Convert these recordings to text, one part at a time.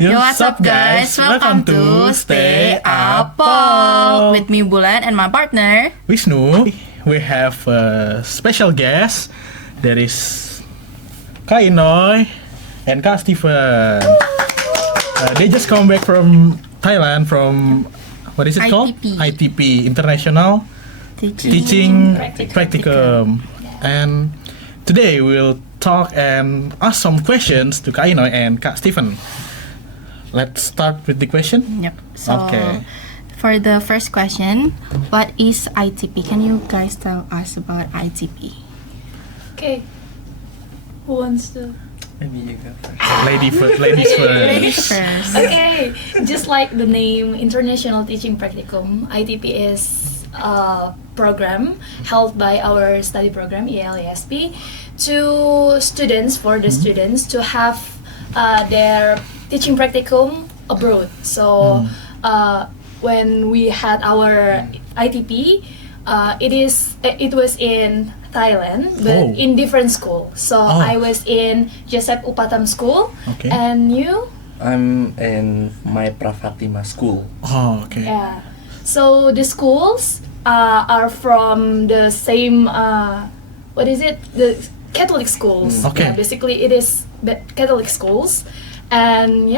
Yo, what's up guys? Welcome to Stay Up with me Bulan and my partner Wisnu. We have a special guest. There is Kak Inoy and Kak Stephen. They just come back from Thailand from what is it called? ITP, International Teaching Practicum. And today we'll talk and ask some questions to Kak Inoy and Kak Stephen. Let's start with the question. Yep. So for the first question, what is ITP? Can you guys tell us about ITP? Okay. Who wants to? Maybe you go first. Ladies first. Ladies first. Okay. Just like the name International Teaching Practicum, ITP is a program held by our study program ELESP to students students to have their teaching practicum abroad. So when we had our ITP, it was in Thailand, but in different school. So I was in Joseph Upatam School, and you? I'm in my Prafatima school. Oh, okay. Yeah. So the schools are from the same. What is it? The Catholic schools. Okay. Yeah, basically, it is Catholic schools, and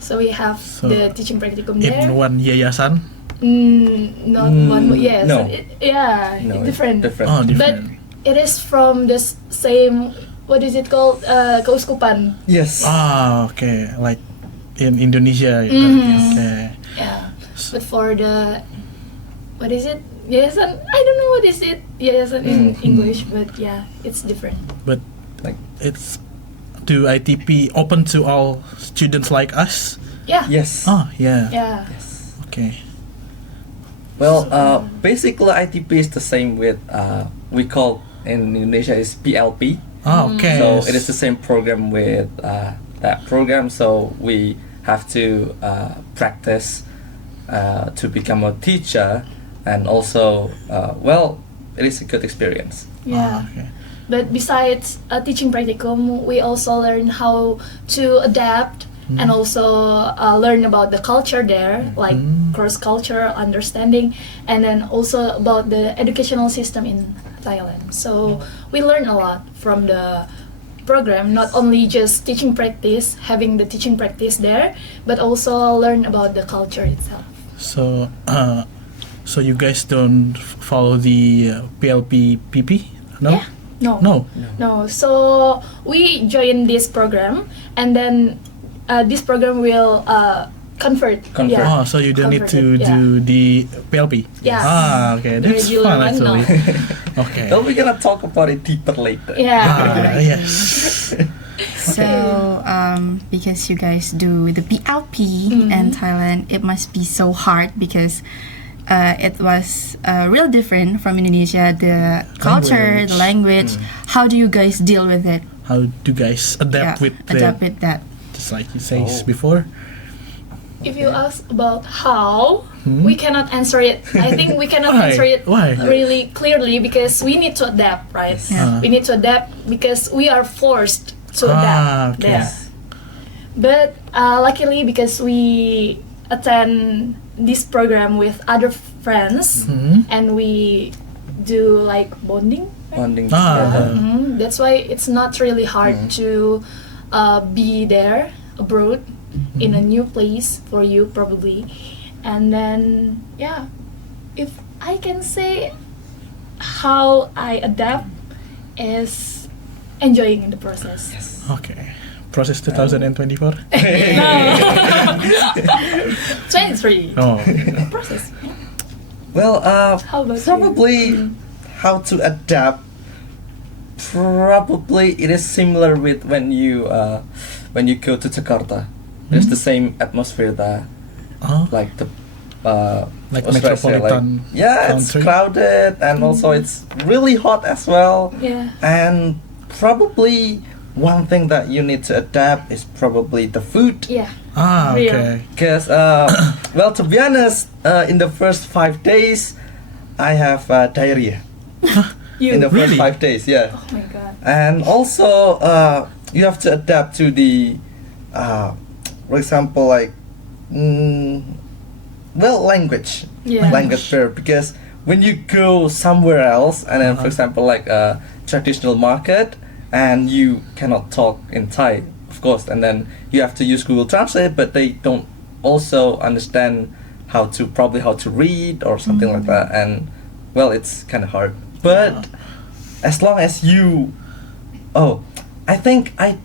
so we have the teaching practicum there. In one yayasan? Not one. Yes. No. No, different. Oh, different. But it is from the same. What is it called? Keuskupan. Yes. Okay. Like in Indonesia. Okay. Yeah. But for the, what is it? Yayasan. I don't know what is it. Yayasan in English, but yeah, it's different. But like it's to ITP open to all students like us? Yeah. Yes. Oh, yeah. Yeah. Yes. Okay. Well, basically ITP is the same with we call in Indonesia is PLP. Oh, okay. So it is the same program with that program. So we have to practice to become a teacher, and also it is a good experience. Yeah. Okay. But besides teaching practicum, we also learn how to adapt and also learn about the culture there, like cross culture understanding, and then also about the educational system in Thailand. So we learn a lot from the program, not only just teaching practice, having the teaching practice there, but also learn about the culture itself. So, so you guys don't follow the PLP PP? No? Yeah. No. So we join this program, and then this program will convert. Oh, so you don't need to do the PLP? Yeah. Okay. That's fun actually. Okay. Well, we're gonna talk about it deeper later. Yeah. Yes. So, because you guys do the PLP in Thailand, it must be so hard because it was real different from Indonesia, the culture, the language. How do you guys deal with it? How do you guys adapt with that? Just like you said before. If you ask about how, we cannot answer it. I think we cannot answer it really clearly because we need to adapt, right? Yeah. We need to adapt because we are forced to adapt there. But luckily, because we attend this program with other friends and we do like bonding. Right? Bonding. That's why it's not really hard to be there abroad in a new place for you probably. And then if I can say how I adapt is enjoying in the process. Yes. Okay. Process 2024? 23. Oh. Process. Well, How about probably how to adapt. Probably it is similar with when you go to Jakarta. It's the same atmosphere there, like the like what should I say, metropolitan it's country? crowded, and also it's really hot as well. Yeah. And probably one thing that you need to adapt is probably the food. Yeah. Okay. Because, well, to be honest, in the first 5 days, I have diarrhea. You. In the Really? first 5 days, yeah. Oh my god. And also, you have to adapt to the for example, like, language, Yeah. language barrier. Because when you go somewhere else, and then, for example, like a traditional market, and you cannot talk in Thai, of course, and then you have to use Google Translate, but they don't also understand how to read or something like that, and well, it's kind of hard. But as long as you, I think I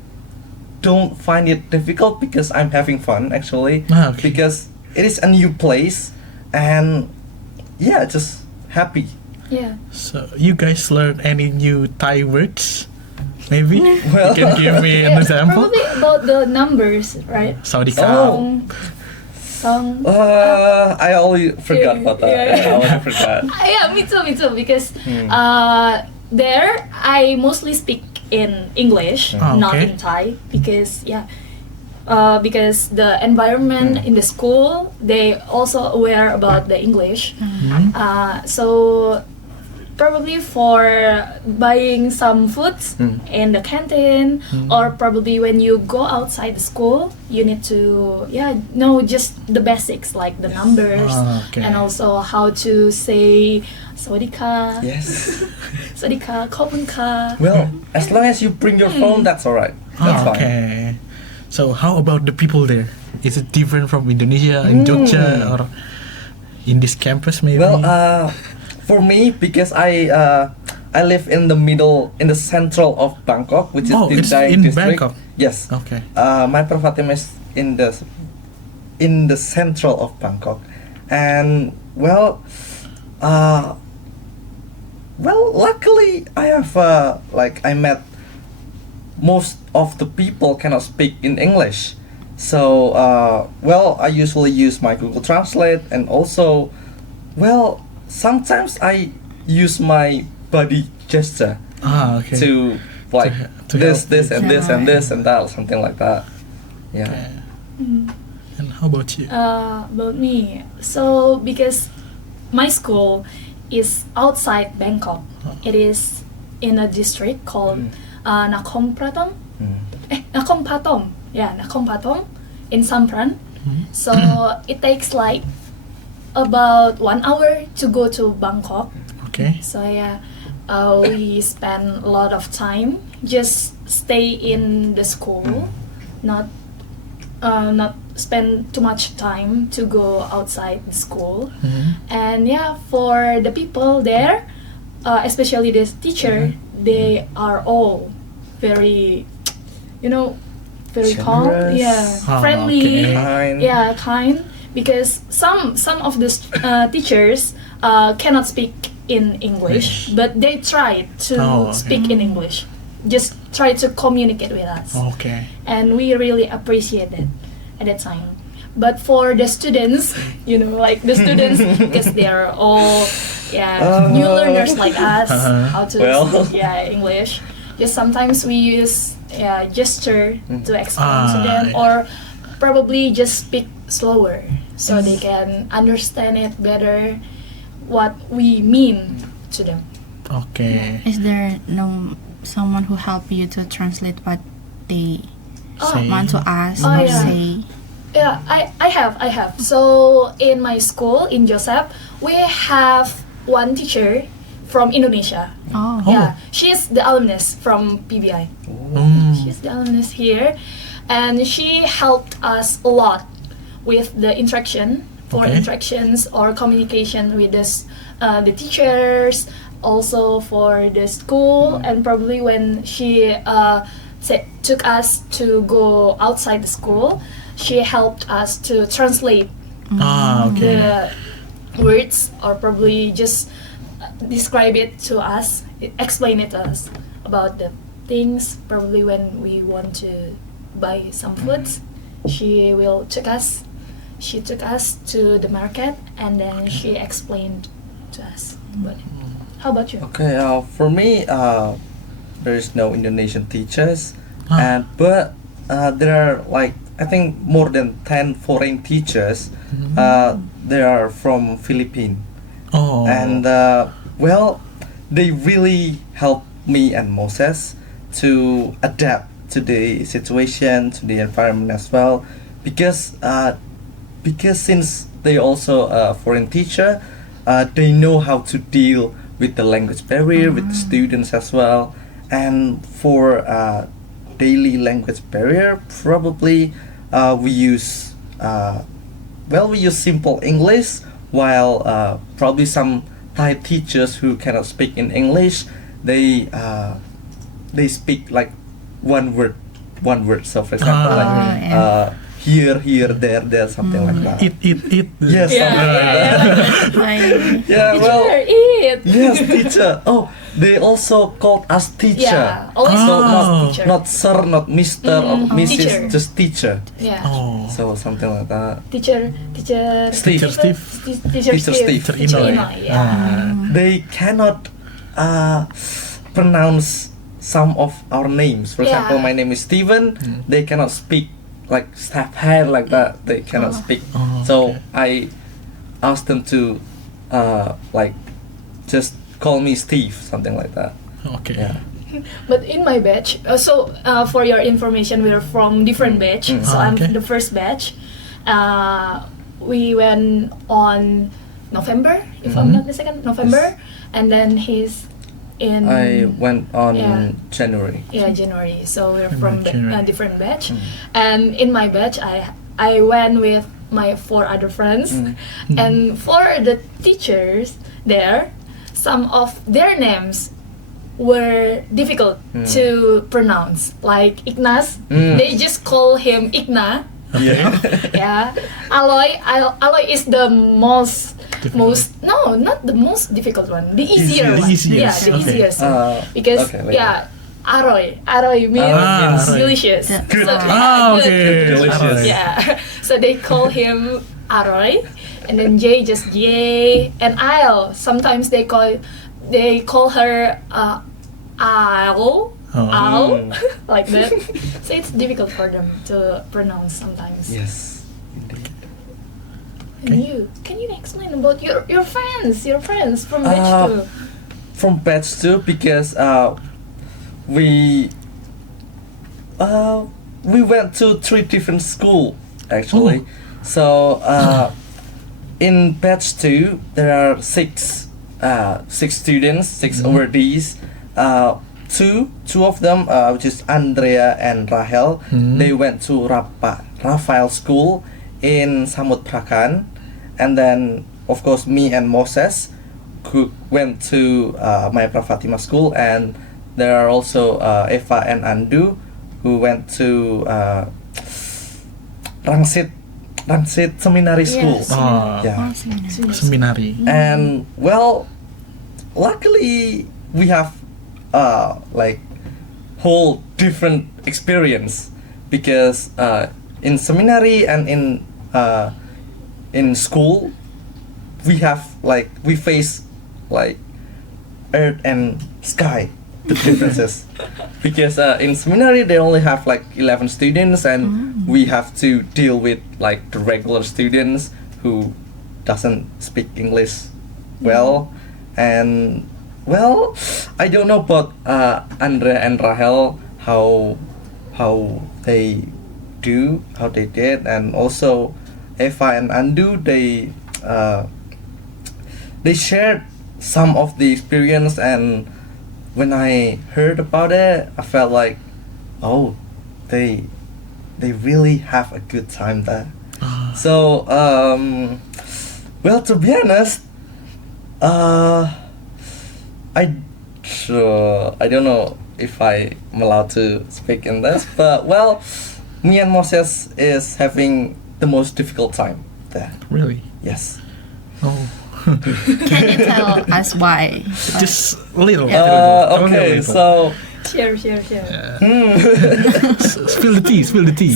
don't find it difficult because I'm having fun actually, Okay. because it is a new place, and yeah, just happy. Yeah. So you guys learn any new Thai words? Maybe Well, you can give me an example. Probably about the numbers, right? Sawadika. Oh. Song. I already forgot about that. Yeah. Yeah, I already forgot. Yeah, me too. Because there I mostly speak in English, not okay. in Thai. Because because the environment in the school, they also aware about the English. So probably for buying some foods in the canteen, or probably when you go outside the school, you need to know just the basics like the numbers, Okay. and also how to say sawadika, Yes. sawadika, kopunka. Well, as long as you bring your phone, that's alright. That's fine. Okay. So how about the people there? Is it different from Indonesia in Jogja or in this campus maybe? Well, for me, because I live in the middle, in the central of Bangkok, which is the it's Dai in district. Bangkok. Yes. Okay. My Prafatim is in the central of Bangkok, and luckily I have I met most of the people cannot speak in English, so I usually use my Google Translate, and also sometimes I use my body gesture Okay. to like to this, help this, you. and this, and this, and that, something like that. Yeah. Okay. And how about you? About me, so because my school is outside Bangkok, it is in a district called Nakhon Pratom. Nakhon Pathom. Yeah, Nakhon Pathom in Sampran. So it takes like about 1 hour to go to Bangkok. Okay. So we spend a lot of time just stay in the school, not spend too much time to go outside the school. And for the people there, especially this teacher, they are all very, very calm, Generous. friendly, Okay. Kind. kind. Because some of the teachers cannot speak in English, but they try to speak in English. Just try to communicate with us, Okay. and we really appreciate it at that time. But for the students, like the students, because they are all new learners like us, how to speak English. Just sometimes we use gesture to explain to them, or probably just speak slower so they can understand it better what we mean to them. Okay. Is there someone who help you to translate what they Say. want to ask Oh, or yeah. say? Yeah, I have. So in my school in Joseph, we have one teacher from Indonesia. Oh. Yeah, she's the alumnus from PBI. She's the alumnus here, and she helped us a lot with the interactions or communication with the teachers, also for the school, and probably when she took us to go outside the school, she helped us to translate Okay. the words, or probably just describe it to us, explain it to us about the things. Probably when we want to buy some foods, she took us to the market, and then she explained to us. But how about you? Okay. For me, there is no Indonesian teachers, but there are I think more than 10 foreign teachers. They are from Philippines, and they really help me and Moses to adapt to the situation, to the environment as well. because since they also a foreign teacher, they know how to deal with the language barrier with the students as well. And for daily language barrier, probably we use we use simple English, while probably some Thai teachers who cannot speak in English, they speak like one word. So for example, here, there, something like that. Eat. Yes, Yeah, something like that. Yeah, well, Teacher, eat. yes, teacher. Oh, they also called us teacher. Yeah, always So call us teacher. not sir, not mister or Mrs. Teacher. Just teacher. Yeah. Oh. So something like that. Teacher Steve. Teacher Steve. Teacher Steve. Teacher Teacher Inoy. Inoy, yeah. They cannot pronounce some of our names. For example, Yeah. my name is Steven. They cannot speak like snap hair like that. They cannot speak. Oh, So okay. I asked them to like just call me Steve, something like that. Okay. Yeah. But in my batch, for your information, we're from different batch. So I'm okay. the first batch. We went on November, if I'm not mistaken, November, and then he's in. I went on Yeah. January. Yeah, January. So we're from January. different batch, and in my batch, I went with my 4 other friends, and for the teachers there, some of their names were difficult to pronounce. Like Ignas, they just call him Igna. Yeah. Yeah, Aloy is the most not the most difficult one, the easier The one. easiest, Yeah, the okay. easiest because okay, wait. Aroy means Aroy. delicious. Good. So, Okay. Delicious. yeah, so they call him Aroy, and then Jay just Jay, and Isle. Sometimes they call her Al. Like that. So it's difficult for them to pronounce sometimes. Yes. Indeed. And you, can you explain about your friends from batch 2? From batch 2, because we went to 3 different school actually. So in batch 2 there are 6 students, 6 awardees. Two of them, which is Andrea and Rahel, they went to Rafael School in Samut Prakan, and then of course me and Moses who went to Mayapra Fatima School, and there are also Eva and Andu who went to Rangsit Seminary School. Yeah. Seminary. And well, luckily we have like whole different experience, because in seminary and in school we face like earth and sky, the differences. Because in seminary they only have like 11 students, and we have to deal with like the regular students who doesn't speak English well. And well, I don't know about Andrea and Rahel, how they did, and also Eva and Andu, they shared some of the experience, and when I heard about it, I felt like, oh, they really have a good time there. So well, to be honest, I don't know if I'm allowed to speak in this, but well, me and Moses is having the most difficult time there. Really? Yes. Oh. Can you tell us why? Just a little. Okay, so Share. Spill the tea.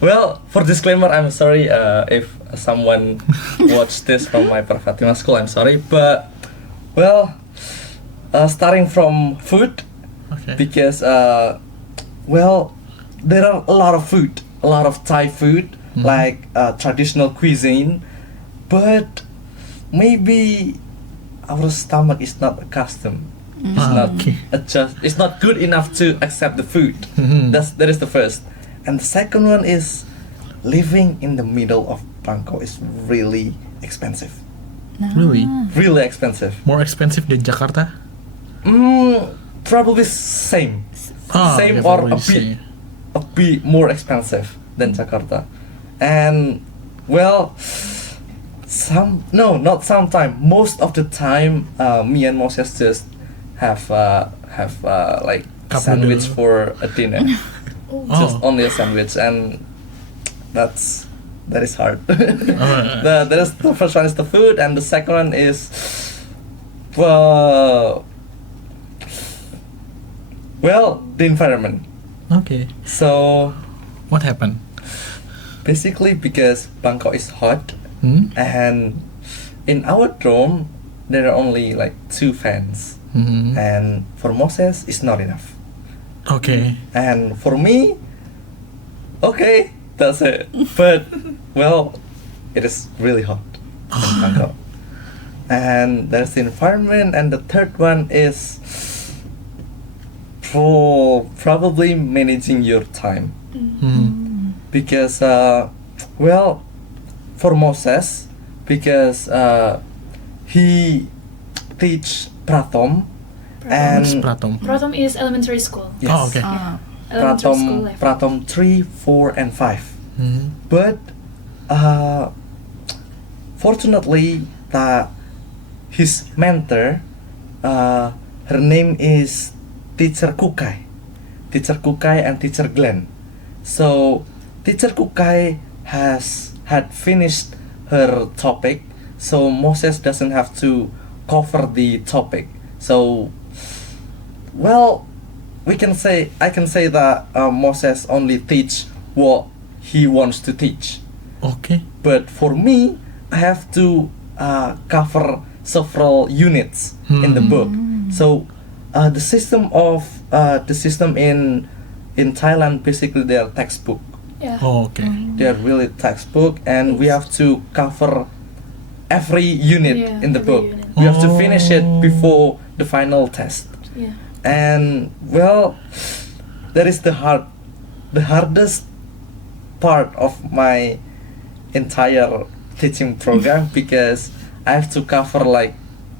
Well, for disclaimer, I'm sorry if someone watched this from my Fatima school. I'm sorry, but well, starting from food, Okay. because well, there are a lot of food, a lot of Thai food, like traditional cuisine, but maybe our stomach is not accustomed. It's not Okay. it's not good enough to accept the food. That is the first. And the second one is living in the middle of Bangkok is really expensive. Really? Really expensive. More expensive than Jakarta? Probably same. Same yeah, or probably a same. bit more expensive than Jakarta. And well, not sometime. Most of the time, me and Moses just have like Cup sandwich noodle. for a dinner. Oh. Just Oh. only a sandwich, and that is hard. Alright. The first one is the food, and the second one is well, the environment. Okay. So What happened? basically, because Bangkok is hot, Hmm? and in our dorm there are only like 2 fans, Hmm. and for Moses it's not enough, Okay. and for me, okay, that's it. But well, it is really hot in Bangkok, and there's the environment, and the third one is probably managing your time. Hmm. Because well, for Moses, because he teach Pratom, and What's Pratom? Pratom is elementary school. yes, Oh, okay. Elementary school level. Pratom 3, 4, and 5. Hmm. But fortunately, that his mentor, her name is Teacher Kukai, and Teacher Glenn. So Teacher Kukai had finished her topic, so Moses doesn't have to cover the topic. So, well, I can say that Moses only teach what he wants to teach. Okay. But for me, I have to cover several units in the book. So the system in Thailand, basically they are textbook. Yeah. Oh, okay. They are really textbook, and we have to cover every unit Yeah, in the every book. unit. We have to finish it Oh. before the final test. Yeah. And well, that is the hardest part of my entire teaching program, because I have to cover like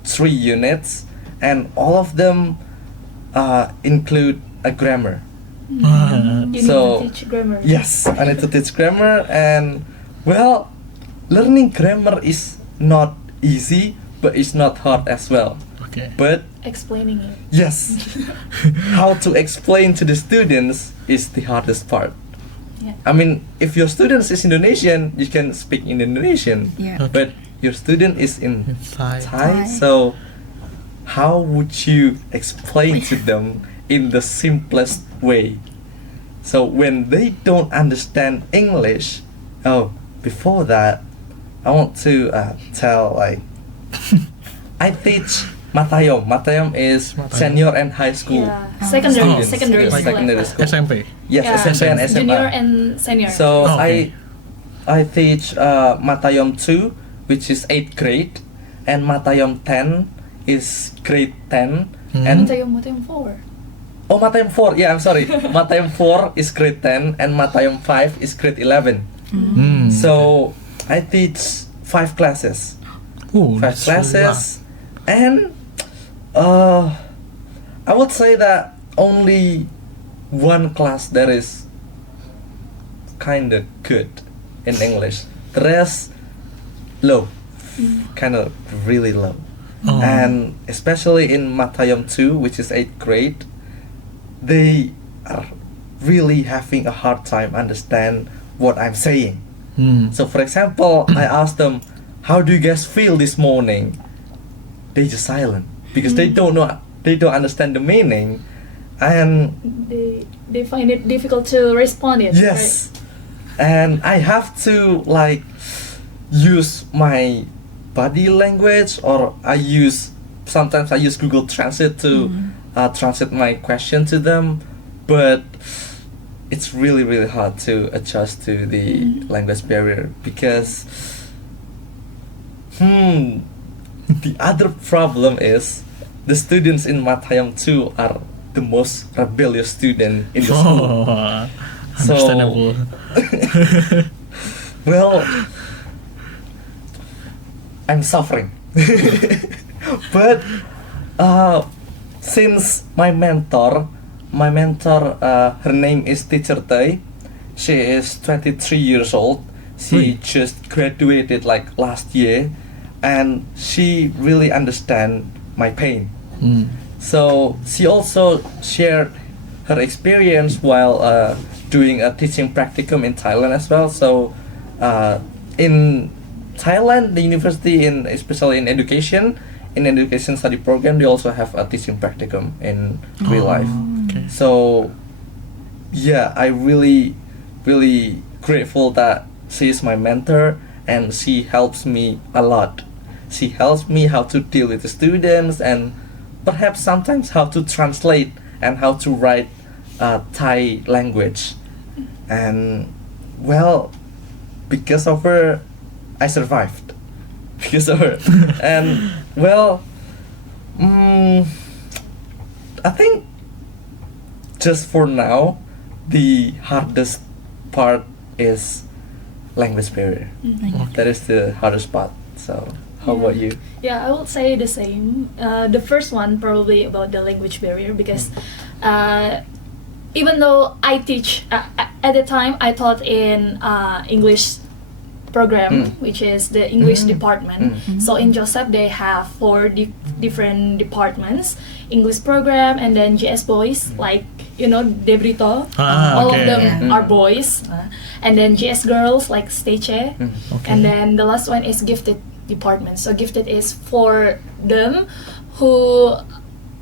3 units, and all of them include a grammar. Ah. You So, need to teach grammar. Yes, I need to teach grammar, and well, learning grammar is not easy, but it's not hard as well. Okay. But Explaining it. yes, how to explain to the students is the hardest part. Yeah. I mean, if your student is Indonesian, you can speak in Indonesian, Yeah. Okay. but your student is in Inside. Thai, Thai. so how would you explain to them in the simplest way? So when they don't understand English, before that, I want to tell like I teach Matayom. Matayom is Matayom. senior and high school. Yeah. Secondary, Oh. secondary Yes, school. secondary level. school. SMP. Yes, Yeah. SMP and SMA. Junior and senior. So Oh, okay. I teach Matayom 2, which is 8th grade, and Matayom 10 is grade 10, Hmm. and Matayom 4. oh, Matayom 4, yeah, I'm sorry. Matayom 4 is grade 10, and Matayom 5 is grade 11. Hmm. So I teach 5 classes. Ooh, 5 that's really classes, and I would say that only one class that is kind of good in English. The rest low, kind of really low. Oh. And especially in Matayom 2, which is 8th grade, they are really having a hard time understand what I'm saying. Hmm. So for example, I asked them, how do you guys feel this morning? They just silent because they don't understand the meaning, and They find it difficult to respond it. yes, and I have to like use my body language, or sometimes I use Google Translate to translate my question to them, but it's really hard to adjust to the language barrier, because the other problem is the students in Matayom 2 are the most rebellious student in the school. Oh. Understandable. Well, I'm suffering. But since my mentor, her name is Teacher Tay. She is 23 years old. She just graduated like last year, and she really understand my pain. So she also shared her experience while doing a teaching practicum in Thailand as well. So in Thailand, the university, especially in education study program, they also have a teaching practicum in real life. Okay. So yeah, I really grateful that she is my mentor, and she helps me a lot. She helps me how to deal with the students, and perhaps sometimes how to translate and how to write Thai language. And well, because of her, I survived. Because of her. And well, I think just for now, the hardest part is language barrier. That is the hardest part. So how about you? Yeah, I would say the same. The first one probably about the language barrier, because even though I teach at the time, I taught in English program, which is the English department. So in Joseph they have 4 different departments: English program, and then GS boys, like Debrito. All of them are boys, and then GS girls like Steche, and then the last one is gifted department. So gifted is for them who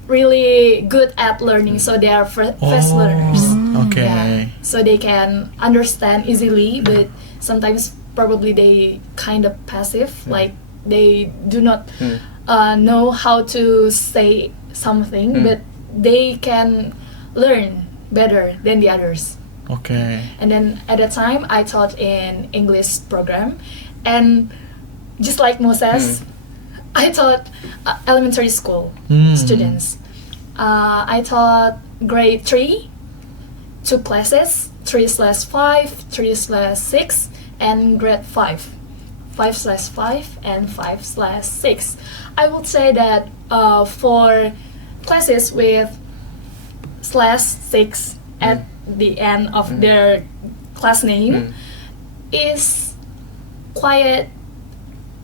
really good at learning, so they are fast learners. Okay. Yeah. So they can understand easily, but sometimes probably they kind of passive, like they do not know how to say something, but they can learn better than the others. Okay. And then at the time I taught in English program, and just like Moses, I taught elementary school students. I taught grade 3, 2 classes, 3/5, 3/6, and grade 5, 5/5, and 5/6. I would say that for classes with /6 at the end of their class name is quite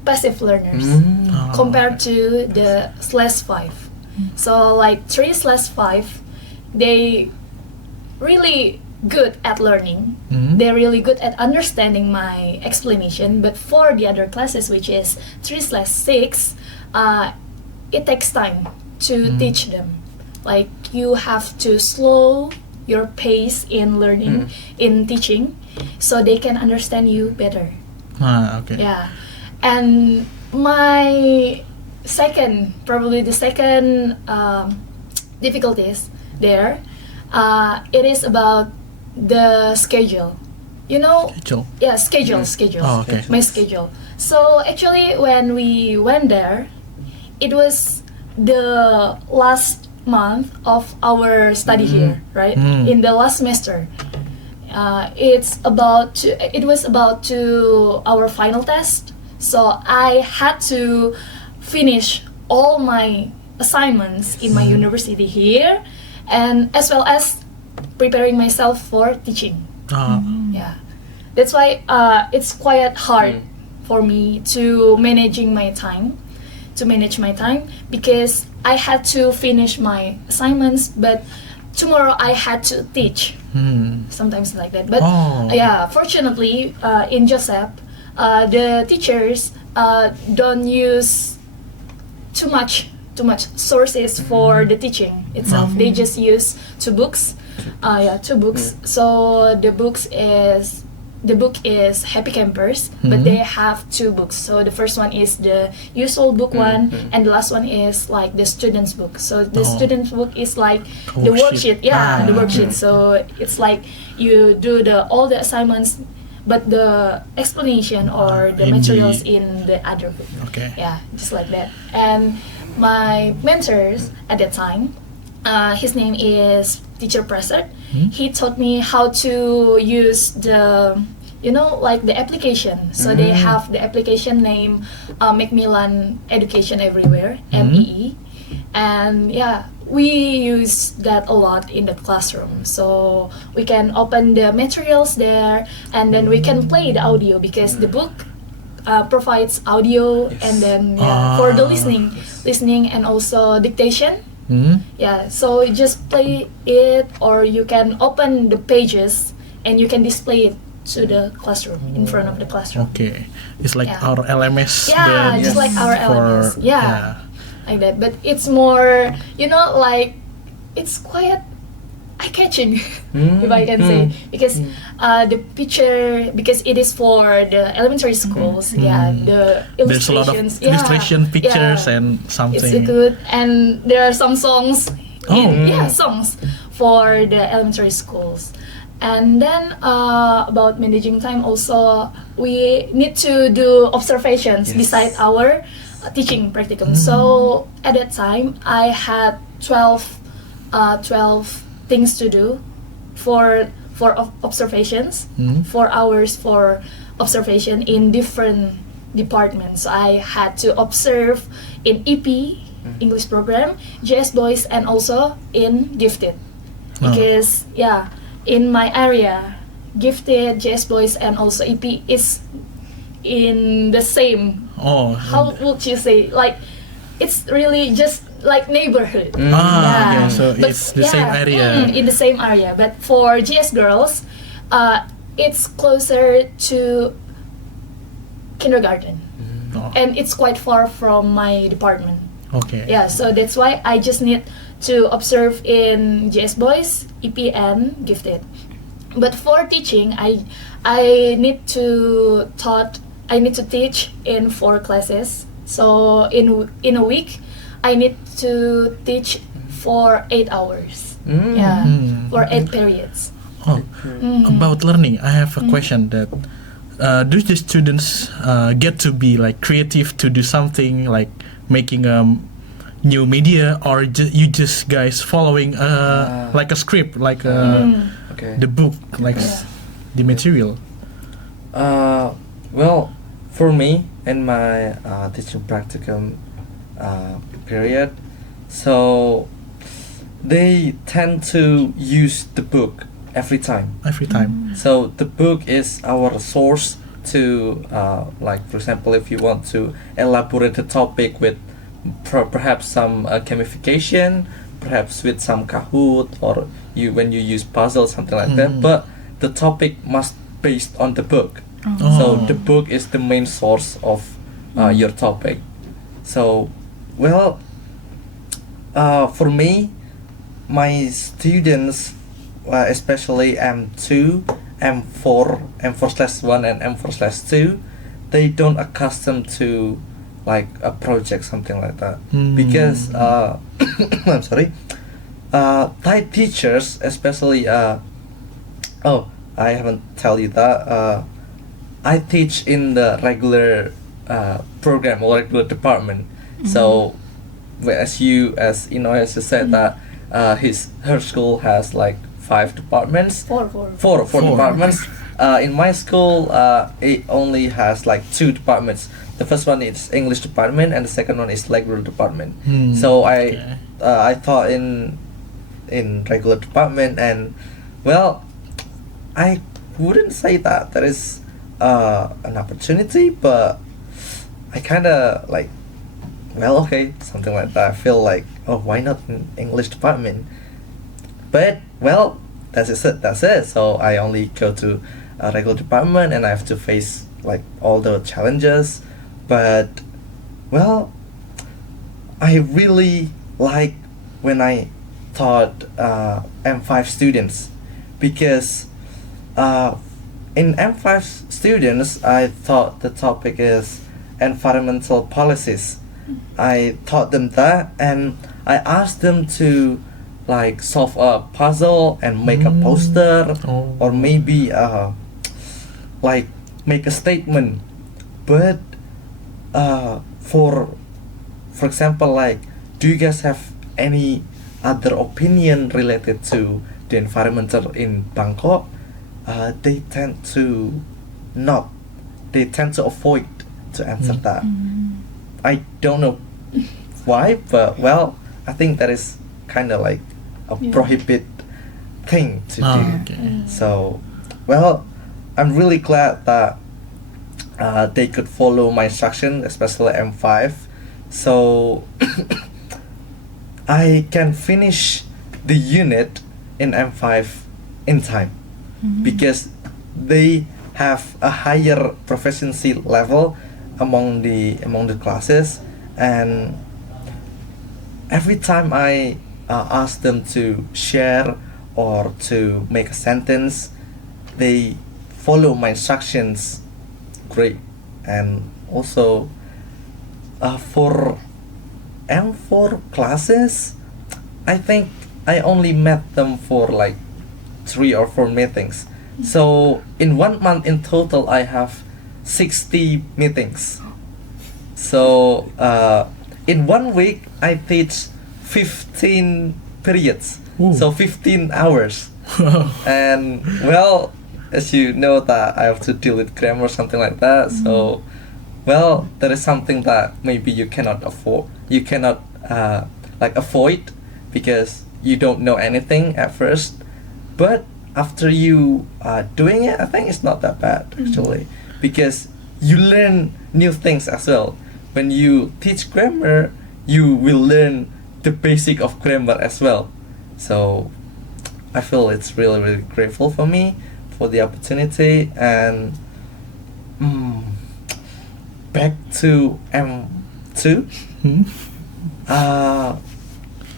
passive learners compared to the /5. So like 3/5, they really good at learning. They're really good at understanding my explanation. But for the other classes, which is 3/6, it takes time to teach them. Like you have to slow your pace in learning, in teaching, so they can understand you better. Okay. Yeah. And my probably the second difficulties there, it is about the schedule. Schedule. Yeah, schedule. Oh, okay. My schedule. So actually, when we went there, it was the last month of our study here, right? In the last semester. It was about to our final test. So I had to finish all my assignments in my university here, and as well as preparing myself for teaching. Yeah, that's why it's quite hard for me to manage my time, because I had to finish my assignments, but tomorrow I had to teach. Sometimes like that. But yeah, fortunately in Joseph, the teachers don't use too much sources for the teaching itself. They just use 2 books. 2 books. So the book is Happy Campers, but they have 2 books. So the first one is the usual book one, and the last one is like the student's book. So the student's book is like the worksheet. The worksheet. So it's like you do all the assignments, but the explanation or the materials in the other book. Okay. Yeah, just like that. And my mentors at that time, his name is Teacher Prasad. He taught me how to use the, like the application. So they have the application name Macmillan Education Everywhere, MEE. And yeah, we use that a lot in the classroom. So we can open the materials there, and then we can play the audio because the book provides audio, and then for the listening and also dictation. Yeah, so you just play it, or you can open the pages and you can display it to the classroom, in front of the classroom. Okay, it's like our LMS. Yeah, just like our LMS. Yeah, like that. But it's more, like it's quite eye-catching, if I can say, because the picture, because it is for the elementary schools. Yeah, the There's a lot of illustrations. illustration pictures and something. It's good, and there are some songs. Songs for the elementary schools. And then about managing time also, we need to do observations beside our teaching practicum. So at that time, I had 12 things to do for observations, 4 hours for observation in different departments. So I had to observe in EP, English program, JS Boys, and also in Gifted. Because in my area, Gifted, JS Boys, and also EP is in the same. How would you say? Like, it's really just like neighborhood. Okay, so it's the same area. In the same area. But for GS girls, it's closer to kindergarten, and it's quite far from my department. Okay. Yeah, so that's why I just need to observe in GS Boys, EP, and Gifted. But for teaching, I need to teach in 4 classes. So in a week, I need to teach for 8 hours. For 8 periods. About learning, I have a question that do the students get to be like creative to do something like making new media, or you just guys following like a script, like the book, like the material? Well, for me, in my teaching practicum period, so they tend to use the book every time. So the book is our source to like, for example, if you want to elaborate the topic with perhaps some gamification, perhaps with some Kahoot, or when you use puzzle, something like that, but the topic must based on the book. So the book is the main source of your topic. So, well, for me, my students, especially M2, M4, M4/1 and M4/2, they don't accustomed to like a project, something like that, because I'm sorry, Thai teachers, especially I haven't tell you that I teach in the regular program or regular department. So as you said that her school has like 5 departments. Four departments. In my school, it only has like 2 departments. The first one is English department, and the second one is regular department. So I taught in regular department, and well, I wouldn't say that there is an opportunity, but I kind of like, well, okay, something like that. I feel like, why not in English department? But well, that's it. So I only go to a regular department, and I have to face like all the challenges. But well, I really like when I taught M5 students, because in M5 students, I thought the topic is environmental policies. I taught them that, and I asked them to like solve a puzzle and make a poster, or maybe like make a statement. But for example, like, do you guys have any other opinion related to the environmental in Bangkok, they tend to not, they tend to avoid to answer that. I don't know why, but well, I think that is kind of like a prohibit thing to do. Okay. So, well, I'm really glad that they could follow my instruction, especially M5. So I can finish the unit in M5 in time because they have a higher proficiency level among the classes, and every time I ask them to share or to make a sentence, they follow my instructions great. And also for M4 classes, I think I only met them for like 3 or 4 meetings. So in 1 month in total, I have 60 meetings. So in 1 week, I teach 15 periods. Ooh. So 15 hours. And well, as you know that I have to deal with grammar, something like that. So well, that is something that maybe you cannot afford. You cannot like avoid because you don't know anything at first. But after you doing it, I think it's not that bad actually, because you learn new things as well. When you teach grammar, you will learn the basic of grammar as well. So I feel it's really, really grateful for me for the opportunity. And back to M2.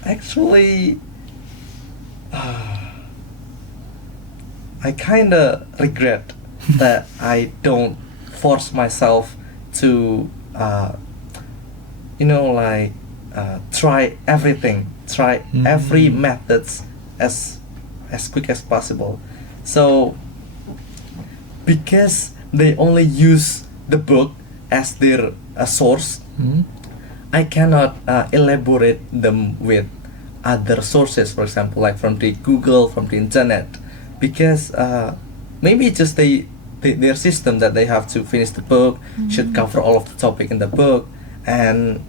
Actually, I kind of regret that I don't force myself to, try everything, try every methods as quick as possible. So because they only use the book as their source, I cannot elaborate them with other sources, for example, like from the Google, from the internet, because maybe just their system that they have to finish the book should cover all of the topic in the book, and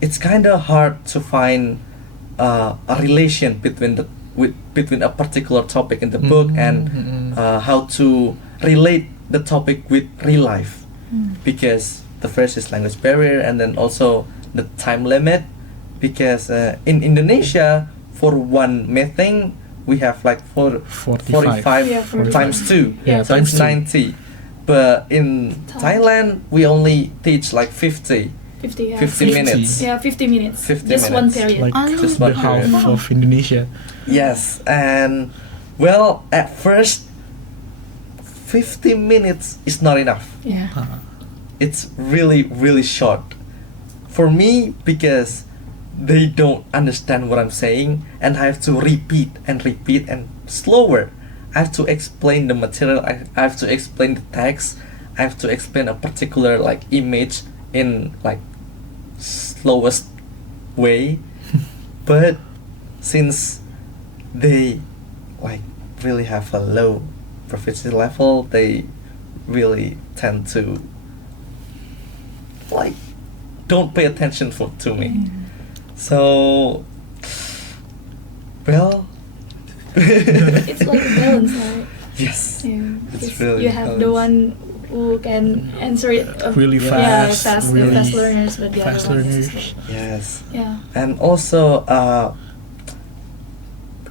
it's kind of hard to find a relation between a particular topic in the book and how to relate the topic with real life, because the first is language barrier, and then also the time limit, because in Indonesia for one meeting we have like 45 times 2, Yeah, so times it's 90. But in Thailand we only teach like 50 minutes. Yeah, 50 minutes. 50 Just one minutes. period. Like Just the one half period. of Indonesia. Yes, and well, at first 50 minutes is not enough. Yeah. It's really, really short for me, because they don't understand what I'm saying, and I have to repeat and slower. I have to explain the material, I have to explain the text, I have to explain a particular like image in like slowest way. But since they like really have a low proficiency level, they really tend to like don't pay attention to me. So well, It's like a balance, right? yes, Yeah, it's because really you have the balanced. one who can answer it Really fast, fast really learners, but the fast other one is learners. slow. Yes, Yeah. and also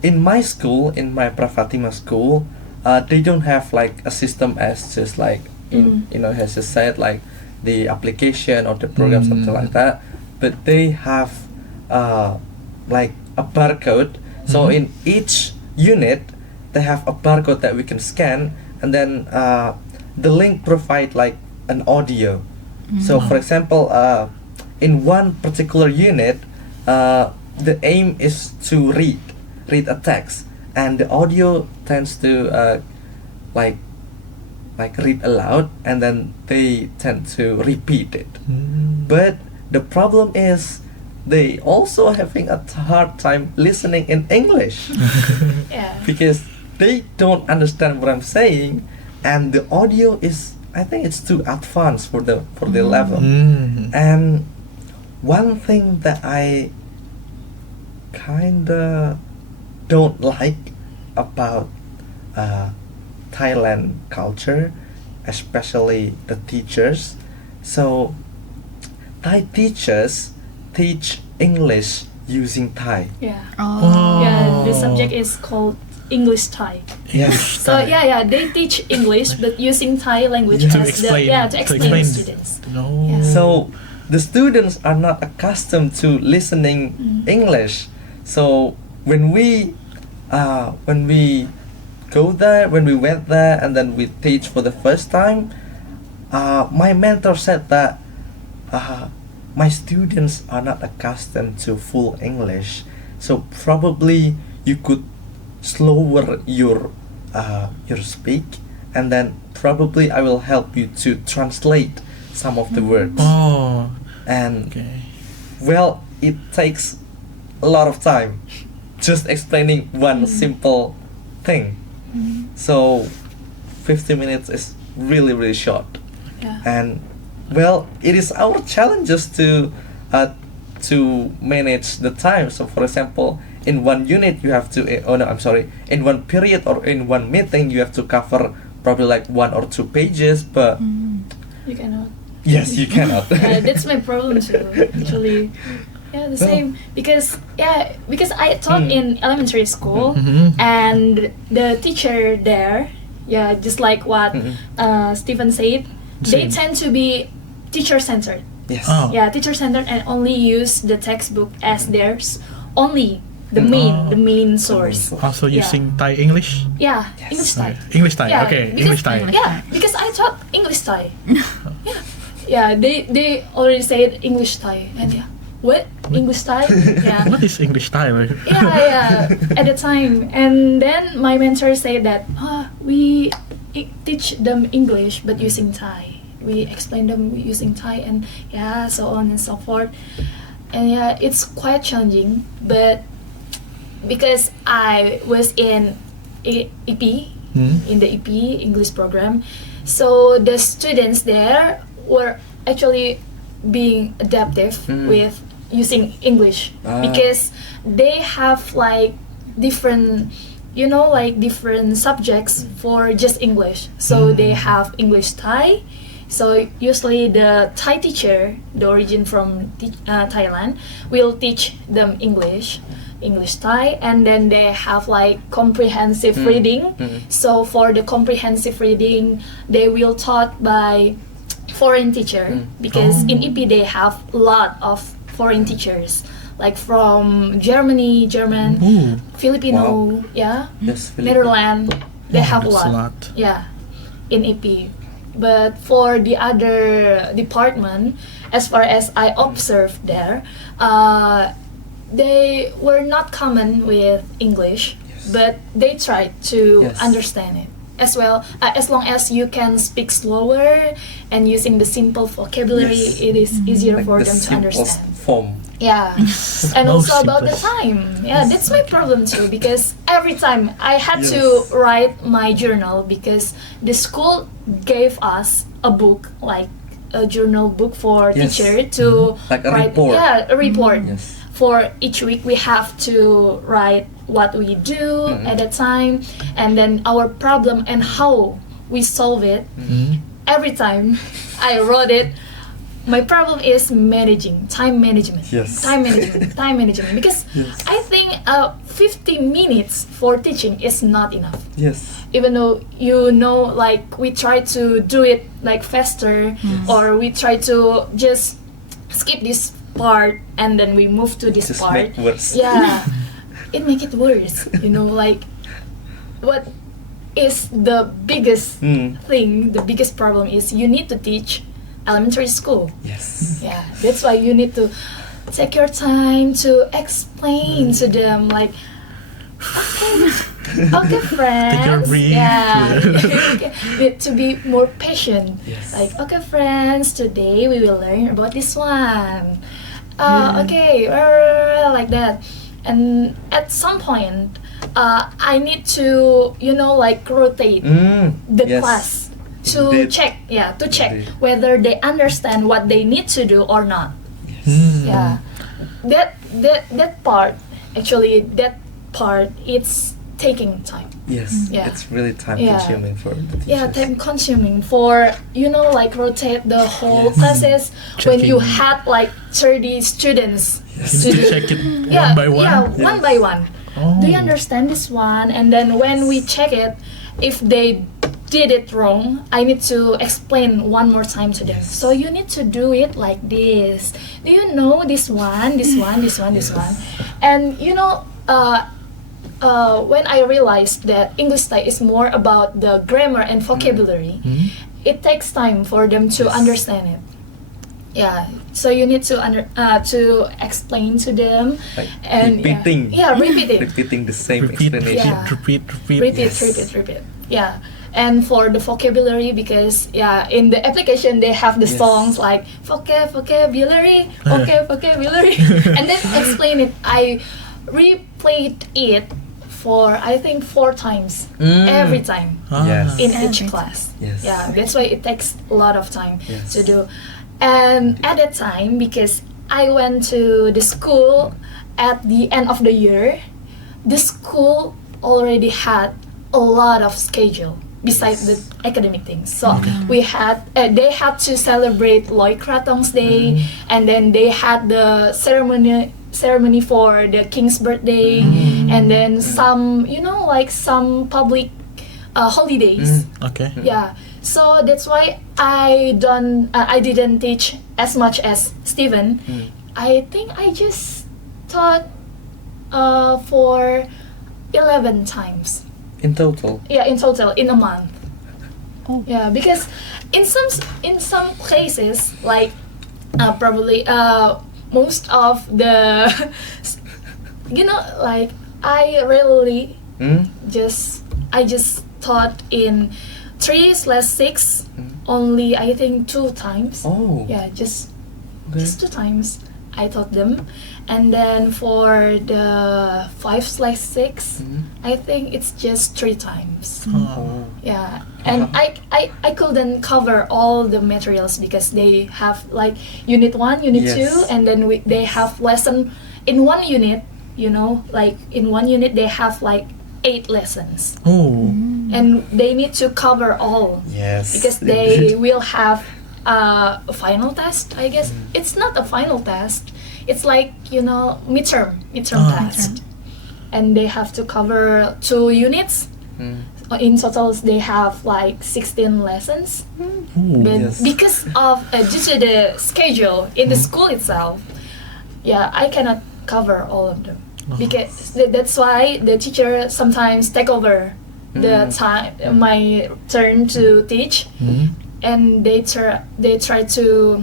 in my school, in my Prafatima school, they don't have like a system as just like as you said, like the application or the program, something like that. But they have like a barcode. So in each unit, they have a barcode that we can scan, and then the link provide like an audio. So for example, in one particular unit, the aim is to read a text, and the audio tends to like read aloud, and then they tend to repeat it. But the problem is they also having a hard time listening in English Yeah. because they don't understand what I'm saying, and the audio is, I think it's too advanced for their level. And one thing that I kinda don't like about Thailand culture, especially the teachers. So Thai teachers teach English using Thai. Yeah. Oh. Yeah, the subject is called English Thai. English So Thai. yeah, they teach English but using Thai language To as explain- to to explain explain. to students. No. Yeah. So the students are not accustomed to listening English. So when we go there, when we went there, and then we teach for the first time, my mentor said that my students are not accustomed to full English. So probably you could slower your speak, and then probably I will help you to translate some of the words. Oh. And Okay. well, it takes a lot of time just explaining one simple thing. So 50 minutes is really, really short. Yeah. And well, it is our challenges to manage the time. So for example, in one unit you have to in one period or in one meeting you have to cover probably like 1 or 2 pages, but You cannot. yes, you cannot. Yeah, that's my problem too. Actually, yeah, the same because I taught in elementary school, and the teacher there, yeah, just like what Stephen said, they Same. tend to be teacher centered. Yes. Oh. Yeah, teacher centered and only use the textbook as theirs only. The Oh. main source. Also Yeah. using Thai English? Yeah, Yes. English Thai. English Thai. Yeah, Okay, because- English Thai. Yeah, because I taught English Thai. Yeah, they already said English Thai, and yeah, what English Thai? Yeah, What is English Thai? yeah, at the time, and then my mentor said that we teach them English but using Thai. We explain them using Thai, and yeah, so on and so forth. And yeah, it's quite challenging, but because I was in EP, in the EP English program, so the students there were actually being adaptive with using English because they have like different different subjects for just English. So they have English Thai. So usually the Thai teacher, the origin from Thailand, will teach them English Thai, and then they have like comprehensive reading. So for the comprehensive reading, they will taught by foreign teacher because in EP they have a lot of foreign teachers like from Germany, German, Ooh. Filipino, yeah, Yes, Netherlands. They have a That's lot. Yeah, in EP. But for the other department, as far as I observed there, they were not common with English, but they tried to Yes. understand it as well. As long as you can speak slower and using the simple vocabulary, Yes. it is easier Like for the them to simplest understand. form. Yeah, and Most also about the simplest. time. Yeah, that's my problem too because every time I had to Yes. write my journal because the school gave us a book like a journal book for Yes. teacher to Like a write. report. Yeah, a report. Yes. For each week we have to write what we do at a time and then our problem and how we solve it. Every time I wrote it, my problem is time management. Yes. Time management. Because Yes. I think 50 minutes for teaching is not enough. Yes. Even though like we try to do it like faster, or we try to just skip this part and then we move to this Just part. make worse. Yeah, it make it worse. Like what is the biggest thing? The biggest problem is you need to teach elementary school. Yes. Yeah, that's why you need to take your time to explain to them like okay friends, Take your breath. yeah. Need to be more patient. Yes. Like okay friends, today we will learn about this one. Okay, like that. And at some point, I need to, like rotate the Yes. class to Indeed. check, to check Indeed. whether they understand what they need to do or not. Yeah, that part, actually, it's taking time. Yes, Yeah. it's really time Yeah. consuming for the teachers. Yeah, time consuming for like rotate the whole Yes. classes when you Checking. had like 30 students. Yes. You to need to do- check it yeah, one by one. Yeah, Yes. one by one. Oh. Do you understand this one? And then when we check it, if they did it wrong, I need to explain one more time to them. So you need to do it like this. Do you know this one, this one, this one, this one? And when I realized that English Thai is more about the grammar and vocabulary, it takes time for them to Yes. understand it. Yeah, so you need to to explain to them Like and repeating. repeating, The same Repeat, explanation. Yeah. repeat. repeat, Yes. repeat. Yeah, and for the vocabulary, because in the application they have the Yes. songs like vocabulary, vocabulary, and then explain it. I replayed it for I think 4 times every time Yes. in Every each time. class. Yes. Yeah, that's why it takes a lot of time Yes. to do. And at that time, because I went to the school at the end of the year, the school already had a lot of schedule besides the academic things. So they had to celebrate Loy Kratong's Day, and then they had the ceremony for the king's birthday, and then some like some public holidays. Okay. Yeah, so that's why I didn't teach as much as Steven. I think I just taught for 11 times. In total. Yeah, in total in a month. Oh. Yeah, because in some places like probably most of the like I really I just taught in 3/6 only I think 2 times. Oh. Yeah, just Okay. 2 times I taught them, and then for the 5/6 I think it's just 3 times. Oh. Yeah, and I couldn't cover all the materials because they have like unit 1, unit Yes. 2, and then they have lesson in one unit. Like in one unit they have like 8 lessons, Oh. and they need to cover all Yes. because they will have a final test. I guess it's not a final test. It's like midterm test, and they have to cover 2 units. In total, they have like 16 lessons. Ooh. But Yes. because of due to the schedule in the school itself, I cannot cover all of them. Because that's why the teacher sometimes take over the time, my turn to teach, and they try to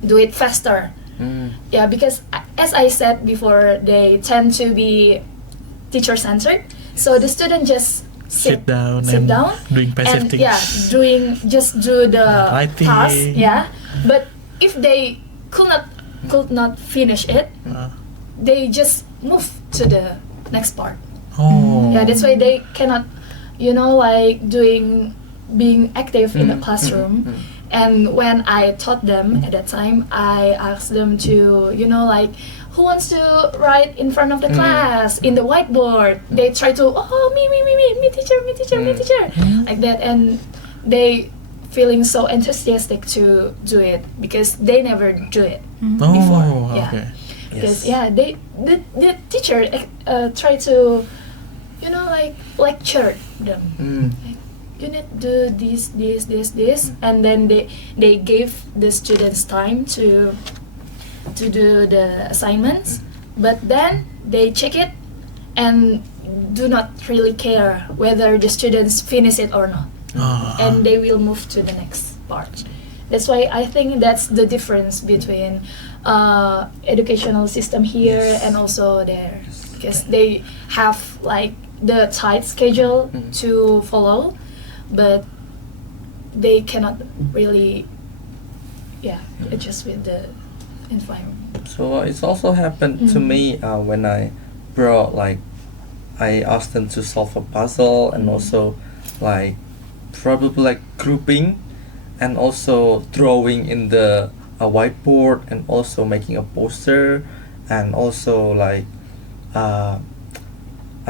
do it faster. Yeah, because as I said before, they tend to be teacher centered, so the student just Sit down sit and down doing passive and things. just do the Writing. task. Yeah, but if they could not finish it, they just move to the next part. Oh. Yeah, that's why they cannot, like being active in the classroom. And when I taught them at that time, I asked them to, like, who wants to write in front of the class in the whiteboard? They try to, me teacher, like that, and they feeling so enthusiastic to do it because they never do it Oh. before. Yeah. Okay. Because the teacher try to like lecture them. Like, you need to do this, and then they gave the students time to do the assignments, but then they check it and do not really care whether the students finish it or not, and they will move to the next part. That's why I think that's the difference between educational system here and also there, because they have like the tight schedule to follow, but they cannot really adjust with the environment. So it's also happened to me when I brought like I asked them to solve a puzzle and also like probably like grouping and also drawing in the a whiteboard and also making a poster and also like I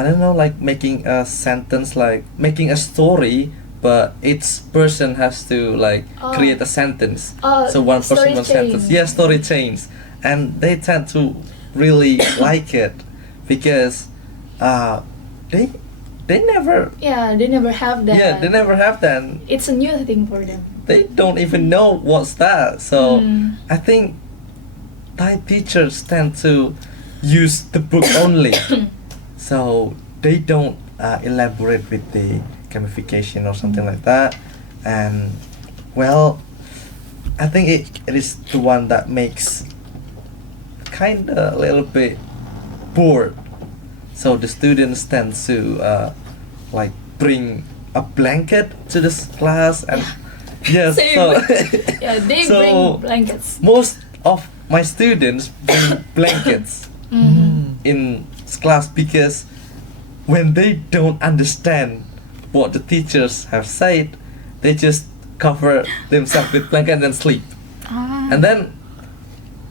don't know, like making a sentence, like making a story, but each person has to like create a sentence. So one person story one sentence. chain. Yeah, story chains, and they tend to really like it because they never They never have that. yeah they never have that. And It's a new thing for them. they don't even know what's that. So Mm. I think Thai teachers tend to use the book only. So they don't elaborate with the gamification or something like that. And well, I think it is the one that makes kind of a little bit bored. So the students tend to like bring a blanket to this class and yes, Same. so Yeah, they So- bring blankets. most of my students bring blankets in class because when they don't understand what the teachers have said, they just cover themselves with blanket and then sleep. And then,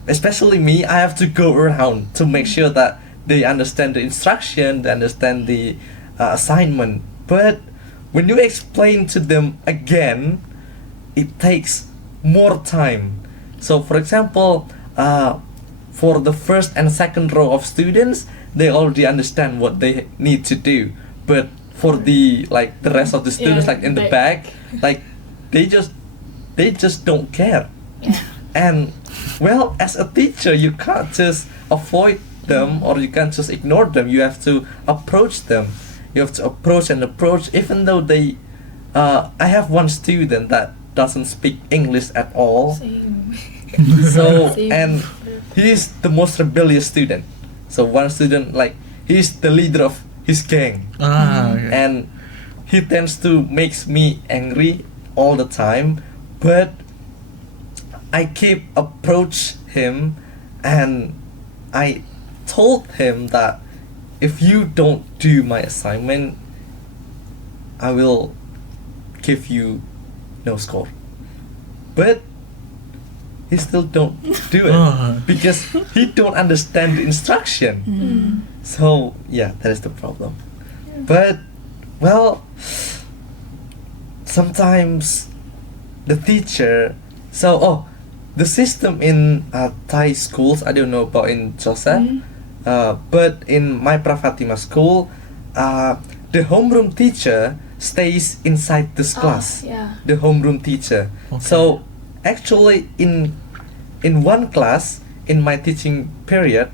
especially me, I have to go around to make sure that they understand the instruction, they understand the assignment. But when you explain to them again, it takes more time. So, for example, for the first and second row of students, they already understand what they need to do. But for the like the rest of the students, Yeah, like in the back. back, like they just don't care. Yeah. And well, as a teacher, you can't just avoid them or you can't just ignore them. You have to approach them. You have to approach and approach, even though they. I have one student that doesn't speak English at all. Same. So Same. and he's the most rebellious student. So one student like he's the leader of his gang, Okay. and he tends to makes me angry all the time. But I keep approach him, and I told him that if you don't do my assignment, I will give you no score. But he still don't do it because he don't understand the instruction. So yeah, that is the problem. But well, sometimes the teacher. So the system in Thai schools, I don't know about in Joseph, but in my Prafatima school, the homeroom teacher stays inside this class. Yeah. The homeroom teacher. Okay. So actually, in one class in my teaching period,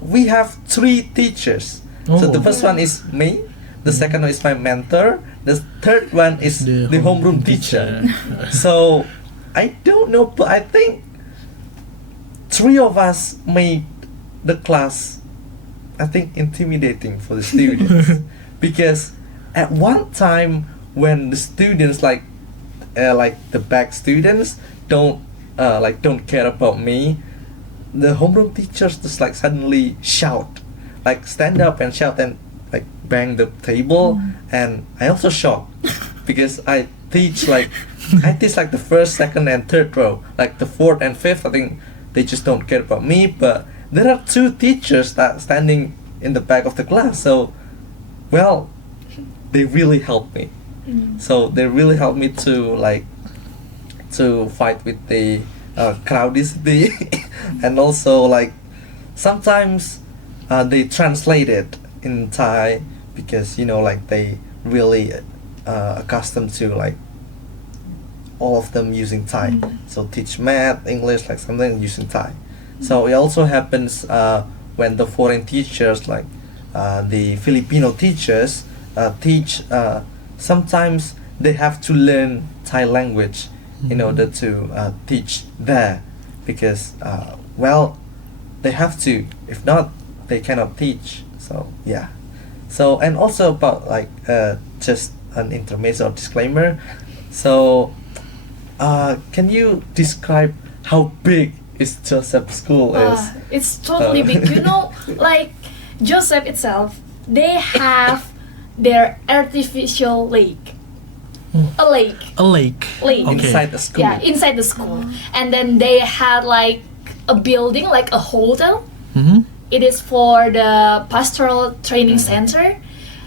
we have 3 teachers. So the Oh. first one is me, the second one is my mentor, the third one is the homeroom teacher. So I don't know, but I think 3 of us made the class, I think, intimidating for the students because at one time when the students like the back students don't care about me, the homeroom teachers just like suddenly shout, like stand up and shout and like bang the table. And I also shocked because I teach like the first, second and third row, like the fourth and fifth. I think they just don't care about me, but there are 2 teachers that standing in the back of the class. So well, they really helped me. So they really helped me to fight with the crowdicity and also like sometimes they translate it in Thai because like they really accustomed to like all of them using Thai. So teach math, English, like something using Thai. So it also happens when the foreign teachers like the Filipino teachers teach. Sometimes they have to learn Thai language in order to teach there because well, they have to. If not, they cannot teach. So yeah. So and also about like just an intermezzo or disclaimer. So can you describe how big is Joseph School is? It's totally big. You know, like Joseph itself, they have their artificial lake. A lake. A lake. Lake. Okay. Inside the school. Yeah, inside the school. And then they had like a building, like a hotel. Mm-hmm. It is for the pastoral training center.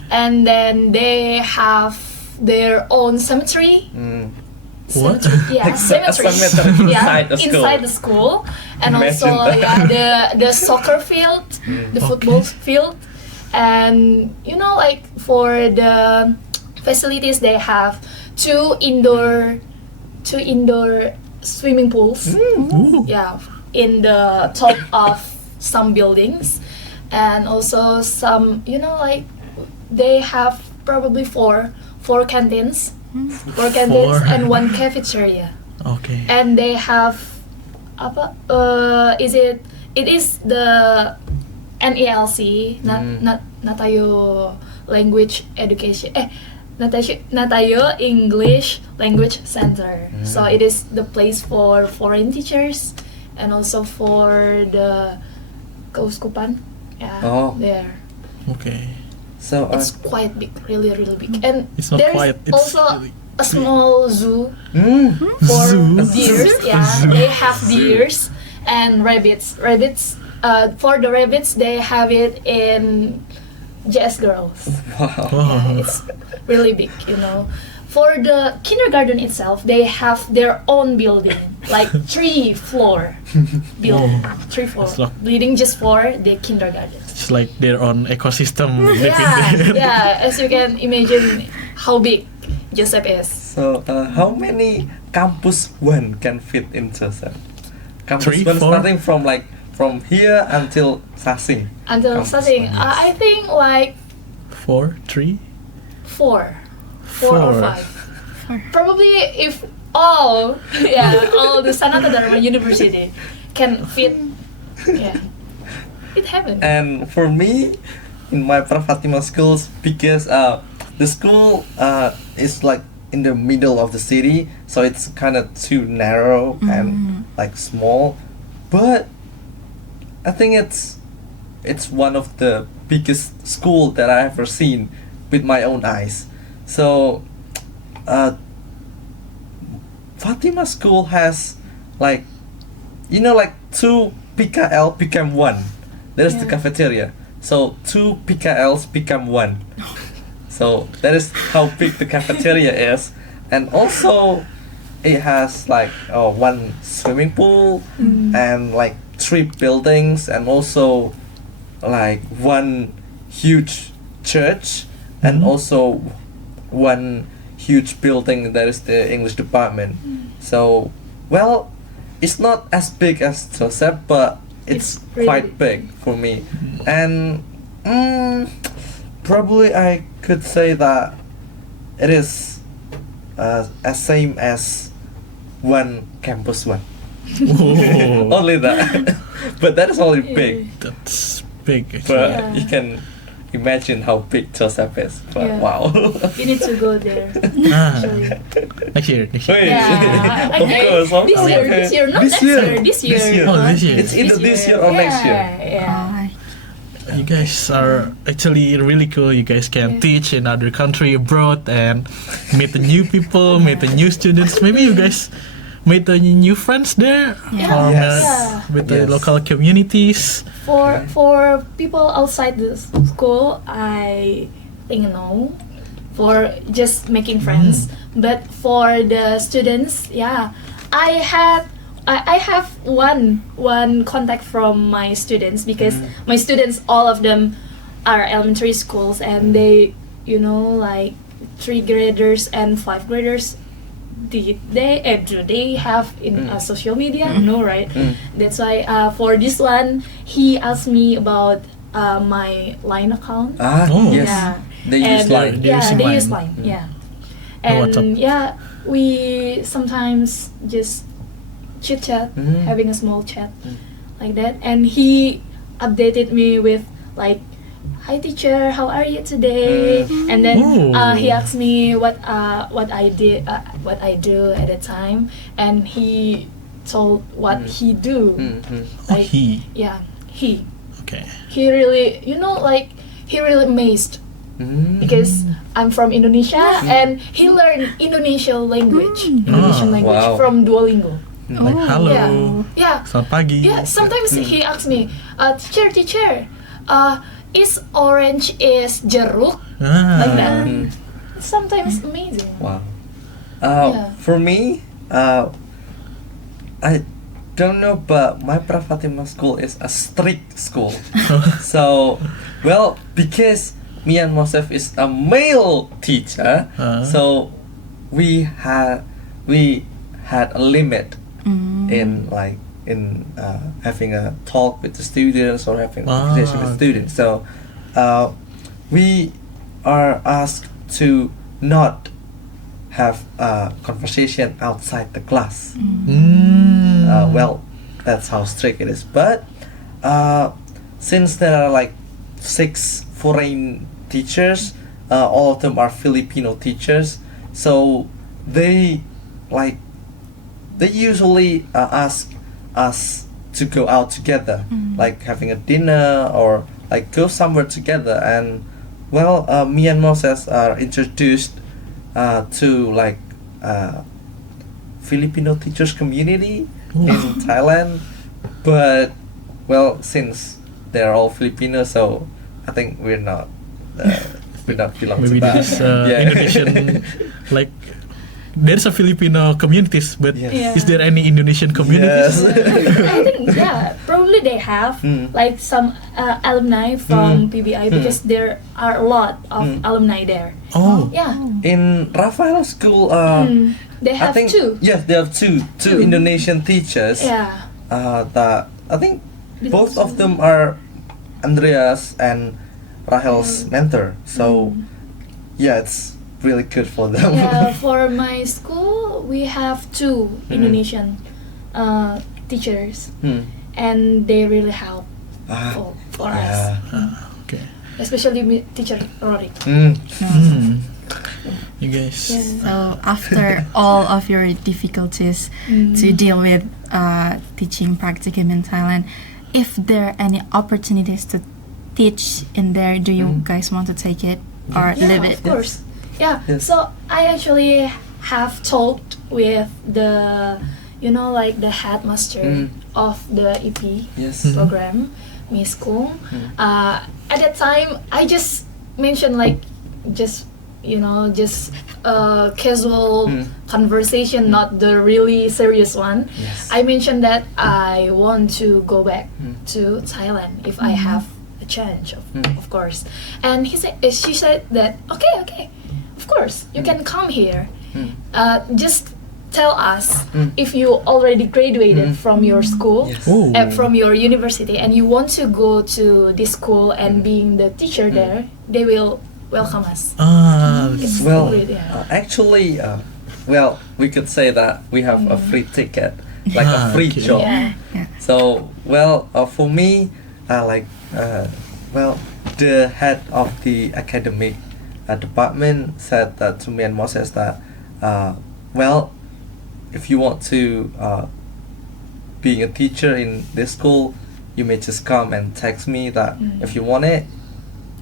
And then they have their own cemetery. What? Yeah, Like a cemetery. cemetery Yeah, inside the school. inside the school. And Imagine also that. the soccer field, the football field. And you know, like for the facilities, they have two indoor swimming pools. Ooh. Yeah, in the top of some buildings, and also some, you know, like they have probably four canteens, four canteens Four. and one cafeteria. Okay. And they have apa? It is the NELC, Natayo Language Education. Natayo English Language Center. So it is the place for foreign teachers and also for the keuskupan. Yeah, Oh. there. Okay. So It's quite big, really, really big. And It's not there is quite. It's also really a small zoo mm, for Zoo? deers. Yeah, Zoo. they have deers and rabbits. For the rabbits, they have it in JS Girls. wow. Oh. It's really big, you know. For the kindergarten itself, they have their own building, like 3-floor building, Whoa. 3-floor, It's like- leading just for the kindergarten. It's like their own ecosystem living Yeah, there. yeah. As you can imagine, how big Joseph is. So how many campus one can fit in Joseph? Campus 3, one 4? starting from here until Sasing. Until Campus starting, one, I think like 4, 3. 4 or 5. Probably if all the Sanata Dharma University can fit, yeah, it happened. And for me, in my Prafatima schools, because the school is like in the middle of the city, so it's kind of too narrow and like small. But I think it's one of the biggest school that I ever seen with my own eyes. So Fatima school has like, you know, like 2 PKL become 1. There's the Yeah. cafeteria. So 2 PKLs become 1. So that is how big the cafeteria is. And also it has like 1 swimming pool and like 3 buildings and also like 1 huge church and also 1 huge building that is the English department. So, well, it's not as big as Joseph, but it's really quite big for me. And probably I could say that it is as same as 1 campus 1. Whoa. Only that. But that is only big. That's big. But Actually. Yeah. you can imagine how big Joseph is. But Yeah. wow. You need to go there. Ah, Actually. next year. Wait. Yeah. Of course. This year, not next year. This year. Oh, this year. It's either this year or next year. Yeah. You guys are actually really cool. You guys can teach in other country abroad and meet the new people, meet the new students. Maybe you guys meet the new friends there, Yeah. or Yes. with the Yes. local communities. For people outside the school, I think no. For just making friends, but for the students, yeah, I have one contact from my students because my students, all of them are elementary schools, and they, you know, like 3 graders and 5 graders. Do they have in social media? No, right? That's why for this one, he asked me about my Line account. Oh. Yes. Yeah. They use And- Line. They're using they Line. use Line. Yeah. Oh, WhatsApp. And yeah, we sometimes just chit chat, having a small chat like that. And he updated me with like, "Hi teacher, how are you today?" And then Ooh. he asked me what I do at the time, and he told what he do. Like, He. yeah, he Okay. really, like he really amazed because I'm from Indonesia and he learned Indonesian language, Wow. from Duolingo. Like hello. Yeah. Selamat pagi. Yeah, sometimes he asks me, teacher, is orange is jeruk? Like that. It's sometimes amazing. Wow. Yeah. For me, I don't know, but my Prafatima school is a strict school. So, well, because me and Mosef is a male teacher, so we had a limit in having a talk with the students or having a conversation with students. So, we are asked to not have a conversation outside the class. Well, that's how strict it is. But since there are like 6 foreign teachers, all of them are Filipino teachers, so they usually ask us to go out together, like having a dinner or like go somewhere together. And well, me and Moses are introduced to like Filipino teachers community in Thailand. But well, since they're all Filipino, so I think we're not belong Maybe to that. there is Indonesian, like there's a Filipino communities, but Yes. is there any Indonesian communities? Yes. I think probably they have like some alumni from PBI because there are a lot of alumni there. Oh. Yeah, In Rafael School, they have I think two. yes, they have two Indonesian teachers. Yeah, That I think both of them are Andreas and Rahel's mentor. So yeah, it's really good for them. yeah. For my school, we have two Indonesian teachers, and they really help for us, Okay. especially teacher Rory. You guys. So after all of your difficulties to deal with teaching practicum in Thailand, if there are any opportunities to teach in there, do you guys want to take it or Yeah, leave it? of course. Yeah. Yes. So I actually have talked with the, like the headmaster of the EP Yes. program, Miss Kung. At that time, I just mentioned like just casual conversation, not the really serious one. Yes. I mentioned that I want to go back to Thailand if I have a chance, of course. And she said that okay, of course you can come here. Just tell us if you already graduated from your school, Yes. Oh. from your university, and you want to go to this school and being the teacher there. They will welcome us. It's Well, great, yeah. actually, well, we could say that we have a free ticket, like a free Okay. job. Yeah. So, well, for me, well, the head of the academic department said that to me and Moses that, well, if you want to being a teacher in this school, you may just come and text me that if you want it,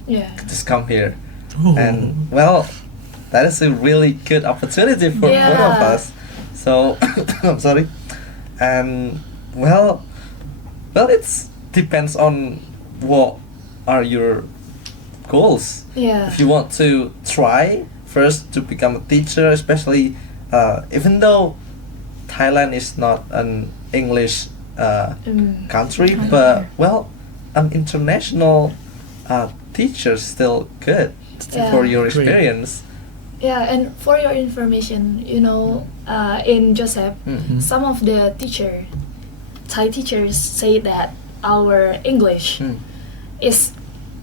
Yeah. just come here. Oh. And well, that is a really good opportunity for both of Yeah. us. So I'm sorry. And well, it's depends on what are your goals. Yeah. If you want to try first to become a teacher, especially even though Thailand is not an English country, but well, an international teacher is still good for your Great. experience. Yeah, and for your information, in Joseph, some of the Thai teachers say that our English is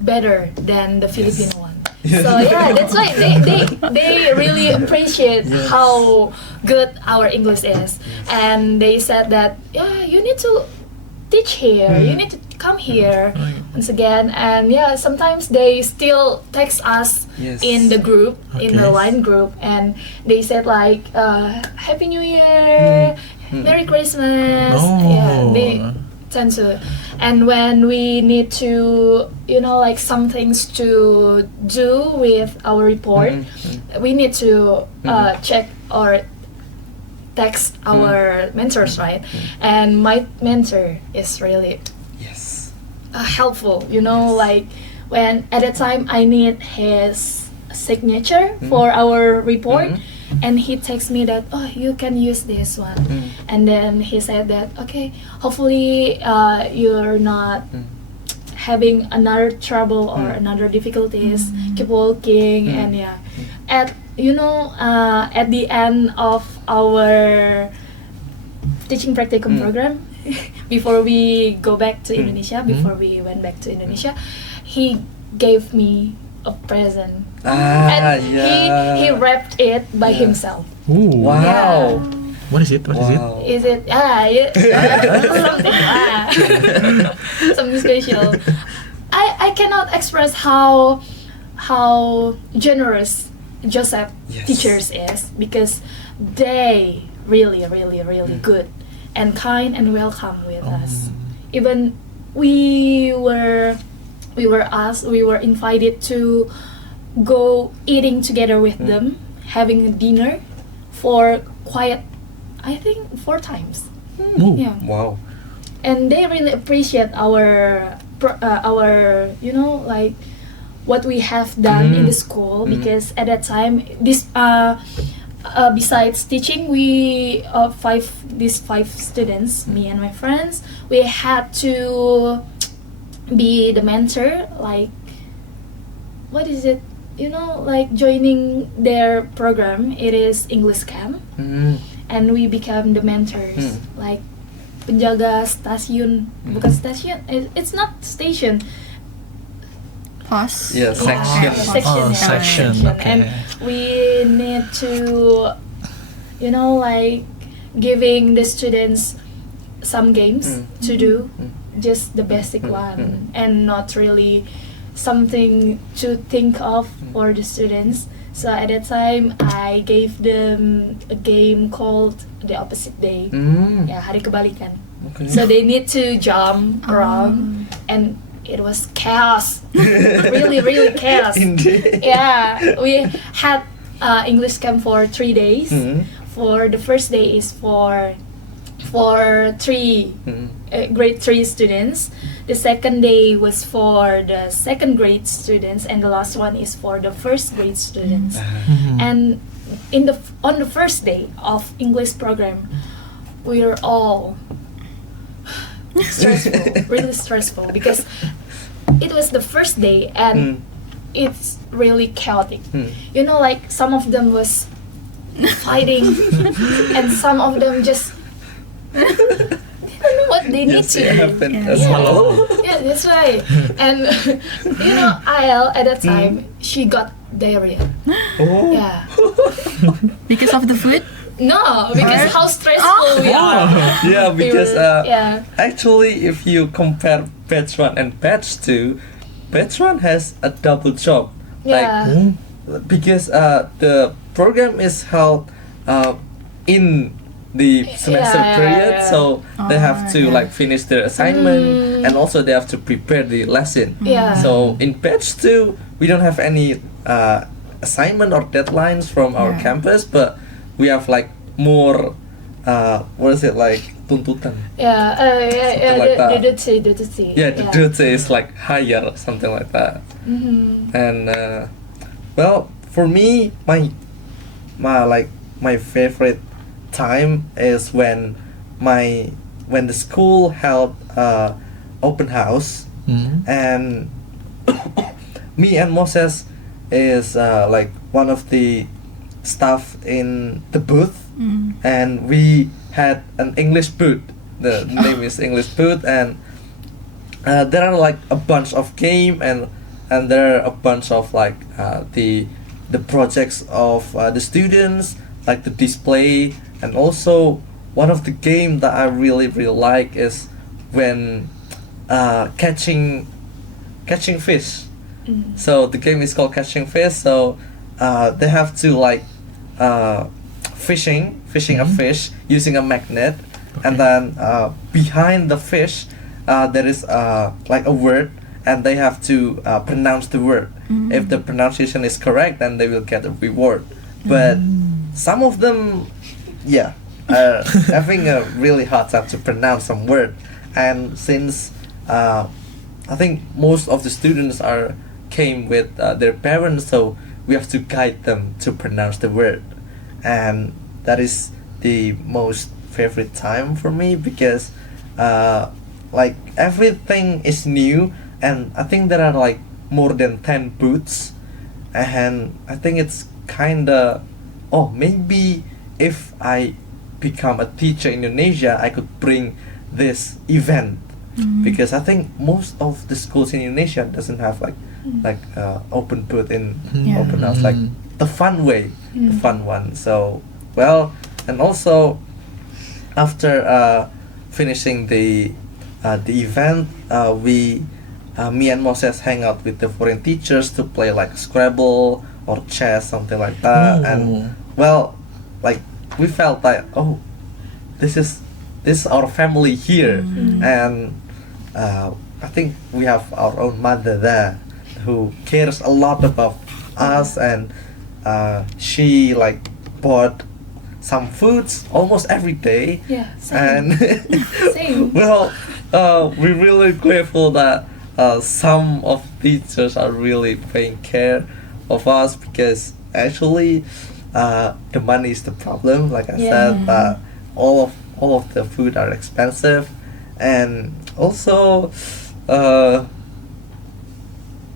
better than the Filipino one. So yeah, that's why they really appreciate how good our English is, and they said that you need to teach here, you need to come here once again. And yeah, sometimes they still text us Yes. in the group, in the Okay. line group, and they said like Happy New Year, Merry Christmas. Oh. Yeah, they tend to. And when we need to, like some things to do with our report, we need to check or text our mentors, right? And my mentor is really Yes. helpful, like when at the time I need his signature for our report, and he texts me that, oh, you can use this one, and then he said that, okay, hopefully you're not having another trouble or another difficulties, keep working. And at at the end of our teaching practicum program, before we go back to Indonesia, before we went back to Indonesia, he gave me a present. And he wrapped it by himself. Ooh. Wow. Yeah. What is it? What is it? Wow. Is it something something special? I cannot express how generous Joseph teachers is, because they really good and kind and welcome with us. Even we were invited to go eating together with them, having a dinner for quite, I think, 4 times. Ooh. Yeah, Wow. and they really appreciate our like what we have done in the school, because at that time this besides teaching, we 5 students, me and my friends, we had to be the mentor, like, what is it, like joining their program. It is English camp, and we become the mentors, like penjaga stasiun, bukan stasiun, it's not station, Pause. Yeah, section. Section, okay. And we need to like giving the students some games to do, just the basic one, and not really something to think of for the students. So at that time I gave them a game called the opposite day. Yeah, hari kebalikan. Okay. So they need to jump around, and it was chaos. really chaos. Indeed. Yeah, we had English camp for 3 days. For the first day is for 3 grade 3 students. The second day was for the second grade students, and the last one is for the first grade students. And on the first day of English program, we are all stressful, really stressful, because it was the first day and it's really chaotic. Like some of them was fighting and some of them just I don't know what they need to do. Happened as well. Yeah, that's right. And Ayel at that time, she got diarrhea. Oh. Yeah. Because of the food? No, because how stressful we are. Yeah, because yeah. actually, if you compare batch 1 and batch 2, batch 1 has a double job. Yeah. Like, because the program is held in the semester period, so they have to like finish their assignment, and also they have to prepare the lesson. Yeah. So in batch 2, we don't have any assignment or deadlines from our campus, but we have like more what is it, like tuntutan? Yeah, like that. the duty. Yeah, the duty is like higher, something like that. And well, for me, my favorite time is when the school held open house, and me and Moses is like one of the staff in the booth, and we had an English booth. The name is English booth, and there are like a bunch of game, and there are a bunch of like the projects of the students, like the display. And also one of the game that I really like is when catching fish. So the game is called catching fish. So they have to like fishing a fish using a magnet, and then behind the fish there is like a word, and they have to pronounce the word. If the pronunciation is correct, then they will get a reward. But some of them, having a really hard time to pronounce some word. And since I think most of the students came with their parents, so we have to guide them to pronounce the word. And that is the most favorite time for me, because like everything is new, and I think there are like more than 10 booths, and I think it's kinda, maybe if I become a teacher in Indonesia, I could bring this event, because I think most of the schools in Indonesia doesn't have like open booth in open house, like the fun way, the fun one. So and also after finishing the event, me and Moses hang out with the foreign teachers to play like Scrabble or chess, something like that. And like we felt like, this is our family here. And I think we have our own mother there who cares a lot about us, and she like bought some foods almost every day. Yeah, same. And Same. we're really grateful that some of teachers are really paying care of us, because actually the money is the problem. Like I said, all of the food are expensive, and also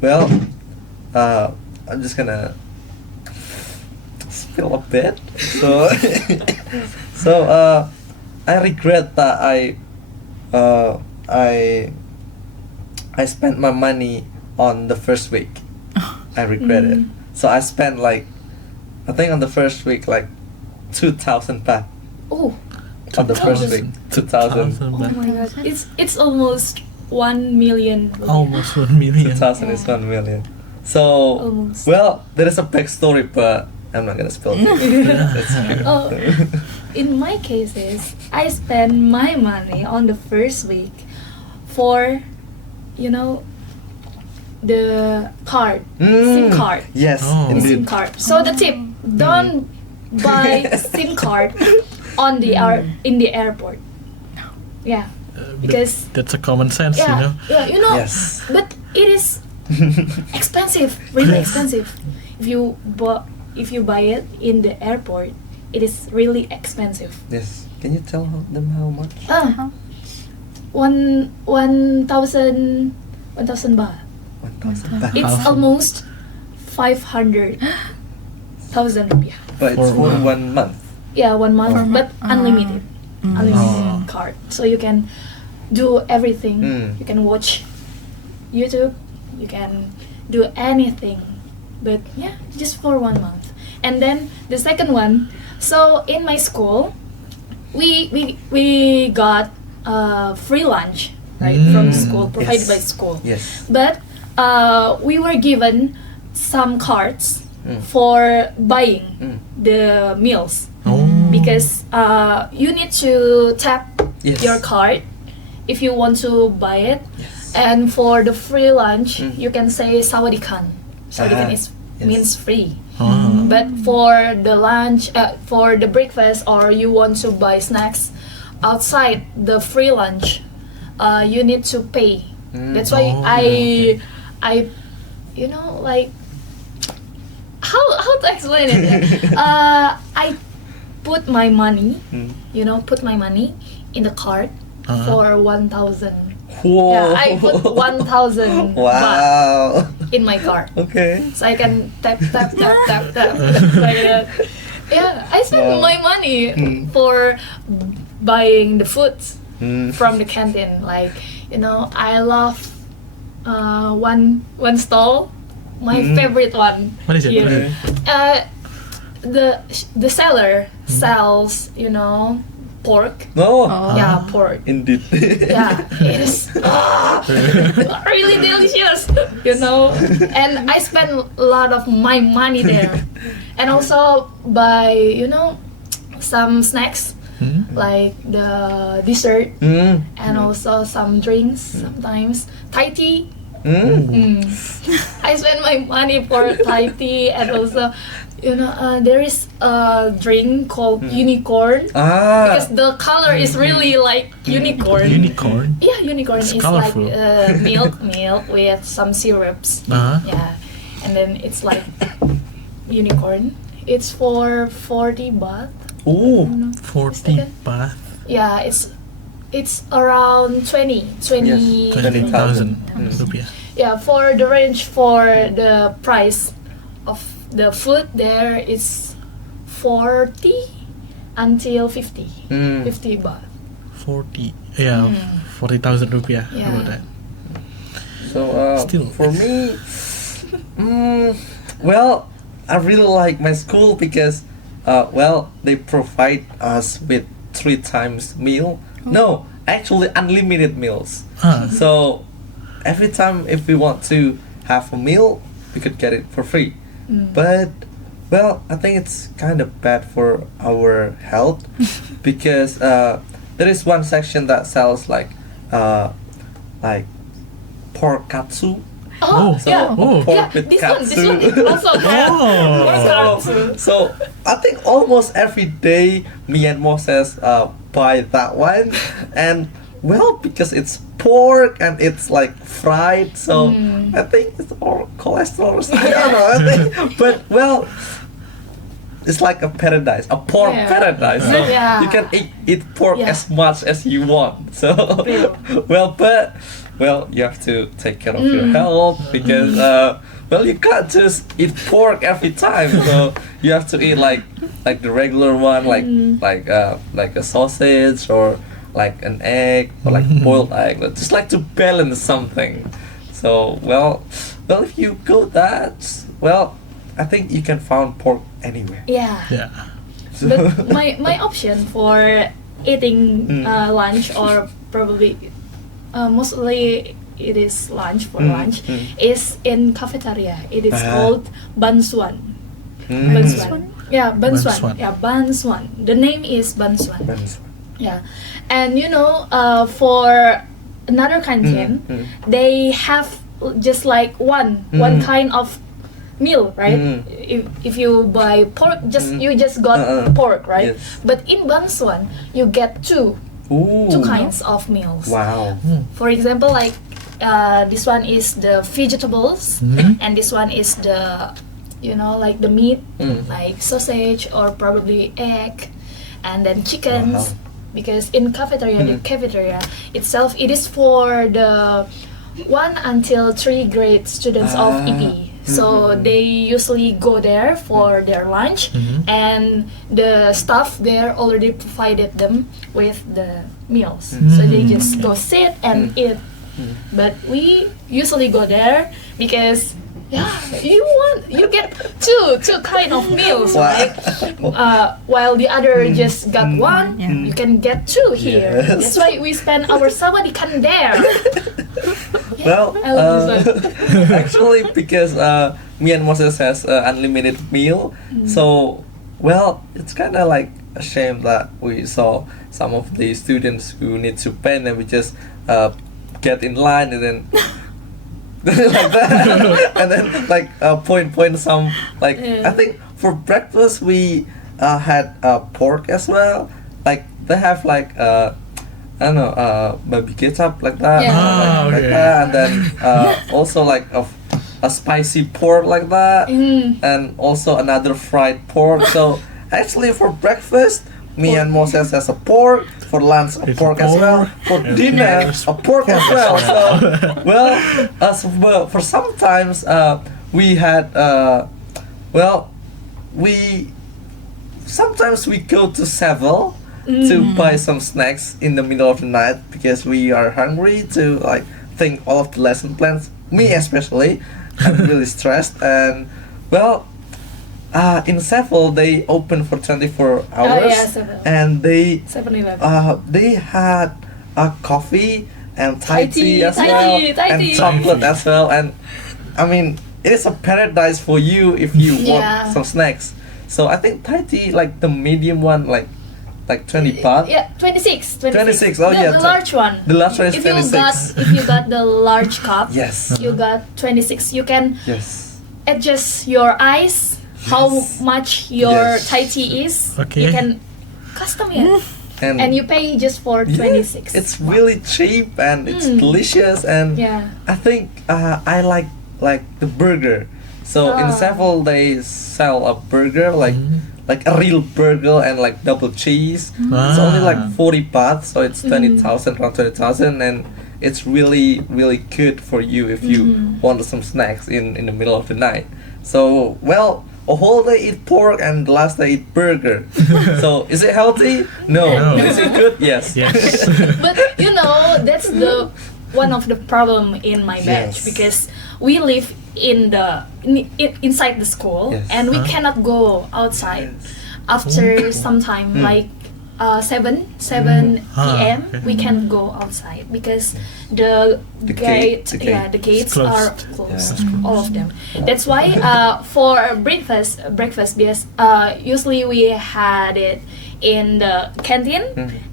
I'm just gonna spill a bit. So I regret that I spent my money on the first week. I regret it. So I spent like, I think on the first week like 2,000 baht. Oh, On the first week, 2,000. oh my god. It's almost 1 million. Almost 1 million. 2,000 is 1 million. So, Almost. there is a backstory, but I'm not gonna spill it. It's true. Oh, in my cases, I spend my money on the first week for, the card, SIM card. Yes, Oh. The SIM indeed. card. So the tip: don't buy SIM card on the in the airport. Yeah, because That's a common sense, you know. Yes. But it is expensive, really expensive. If you buy it in the airport, it is really expensive. Yes. Can you tell them how much? 1,000 baht. 1,000 baht. It's Thousand. almost 500,000 rupiah. But it's For for 1 month. Yeah, 1 month, For but unlimited. Unlimited card. So you can do everything. You can watch YouTube. You can do anything. But yeah, just for 1 month. And then the second one. So in my school, we got free lunch, right, from the school, provided Yes. by school. Yes. But we were given some cards for buying the meals, because you need to tap Yes. your card if you want to buy it. And for the free lunch, you can say Sawadikan. Sawadikan means free. But for the lunch, for the breakfast, or you want to buy snacks outside the free lunch, you need to pay. That's why I like how to explain it. I put my money, put my money in the card for 1,000. Whoa. Yeah, I put 1,000 baht Wow. in my card, Okay. so I can tap like that. Yeah, I spend my money for buying the food from the canteen. Like, I love one stall, my favorite one. What is it? here. The seller sells, pork. No. Yeah, pork. Indeed. Yeah, it is really delicious, and I spend a lot of my money there. And also by some snacks like the dessert and also some drinks sometimes. Thai tea. I spend my money for Thai tea, and also there is a drink called unicorn because the color is really like unicorn. Unicorn. Yeah, unicorn It's is colorful. like milk with some syrups. Yeah, and then it's like unicorn. It's for 40 baht. Ooh. 40 baht. Yeah, it's around 20 Yes, 20,000 rupiah. Yeah, for the range for the price of the food there is 40 until 50 baht. 40. Yeah, 40,000 rupiah. Yeah. About that. So Still. for me, well, I really like my school because they provide us with 3 times meal. No, actually unlimited meals. So every time if we want to have a meal, we could get it for free. But I think it's kind of bad for our health because there is one section that sells like pork katsu. Oh, So- yeah. Oh. Yeah, With this katsu. one is also have Oh. katsu. So I think almost every day me and Moses buy that one, and because it's pork and it's like fried, so I think it's all cholesterol or something. I don't know. I think, but it's like a paradise, a pork Yeah. paradise. So Yeah. you can eat pork Yeah. as much as you want. So you have to take care of your health because you can't just eat pork every time. So you have to eat like the regular one, like a sausage or like an egg or like boiled egg, just like to balance something. So if you go that, I think you can find pork anywhere. Yeah. Yeah. So But my option for eating lunch or probably mostly it is lunch for lunch is in cafeteria. It is called Bansuan. Bansuan. Yeah, Bansuan. Bansuan. Yeah, Bansuan. The name is Bansuan. Yeah, and for another canteen, they have just like one kind of meal, right? If you buy pork, you just got pork, right? Yes. But in Bansuan, you get two Ooh. kinds of meals. Wow. For example, like this one is the vegetables, and this one is the like the meat, like sausage or probably egg, and then chickens. Wow. Because in cafeteria, the cafeteria itself, it is for the 1 until 3 grade students of EP. So they usually go there for their lunch, and the staff there already provided them with the meals. So they just go sit and eat. But we usually go there because you get two kind of meals, right? While the other just got one, you can get 2 here. Yes. That's why we spend our sawadikkan there. I love this one. Actually, because me and Moses has unlimited meal, so it's kind of like a shame that we saw some of the students who need to pay, and we just get in line and then like that, and then like point some like I think for breakfast we had pork as well. Like they have like I don't know baby ketchup like that, Yeah. like that, and then also like a spicy pork like that, and also another fried pork. So actually for breakfast, me and Moses has a pork. For lunch, a It's pork as well. For and dinner, yes, a pork as well. So, for sometimes we had sometimes we go to Sevel to buy some snacks in the middle of the night because we are hungry to like think all of the lesson plans. Me especially, I'm really stressed, and in Sevel they open for 24 hours, Sevel. and they 7-Eleven. they had a coffee and Thai tea as Thai well, tea, Thai and tea. chocolate as well, and I mean it is a paradise for you if you Yeah. want some snacks. So I think Thai tea, like the medium one, like 20 baht. Yeah, 26. 26, oh, yeah, The large one. The large one is If 26. if you got the large cup, Yes. you got 26. You can Yes. adjust your eyes, how Yes. much your Yes. Thai tea is. Okay. You can custom it, and you pay just for 26. It's really cheap and it's delicious, and Yeah. I think I like the burger. So in Ah. several they sell a burger like a real burger and like double cheese. It's only like 40 baht, so it's 20,000, around 20,000, and it's really good for you if you want some snacks in the middle of the night. So well, a whole day eat pork and the last day eat burger. So is it healthy? No. No. Is it good? Yes. Yes. But you know, that's the one of the problem in my batch, Yes. because we live inside the school, Yes. and we cannot go outside after some time, like 7 p.m. okay. We can't go outside because the The gate, gate. yeah, the gates Closed. are closed, Yeah. all of them. That's why for breakfast, because usually we had it in the canteen,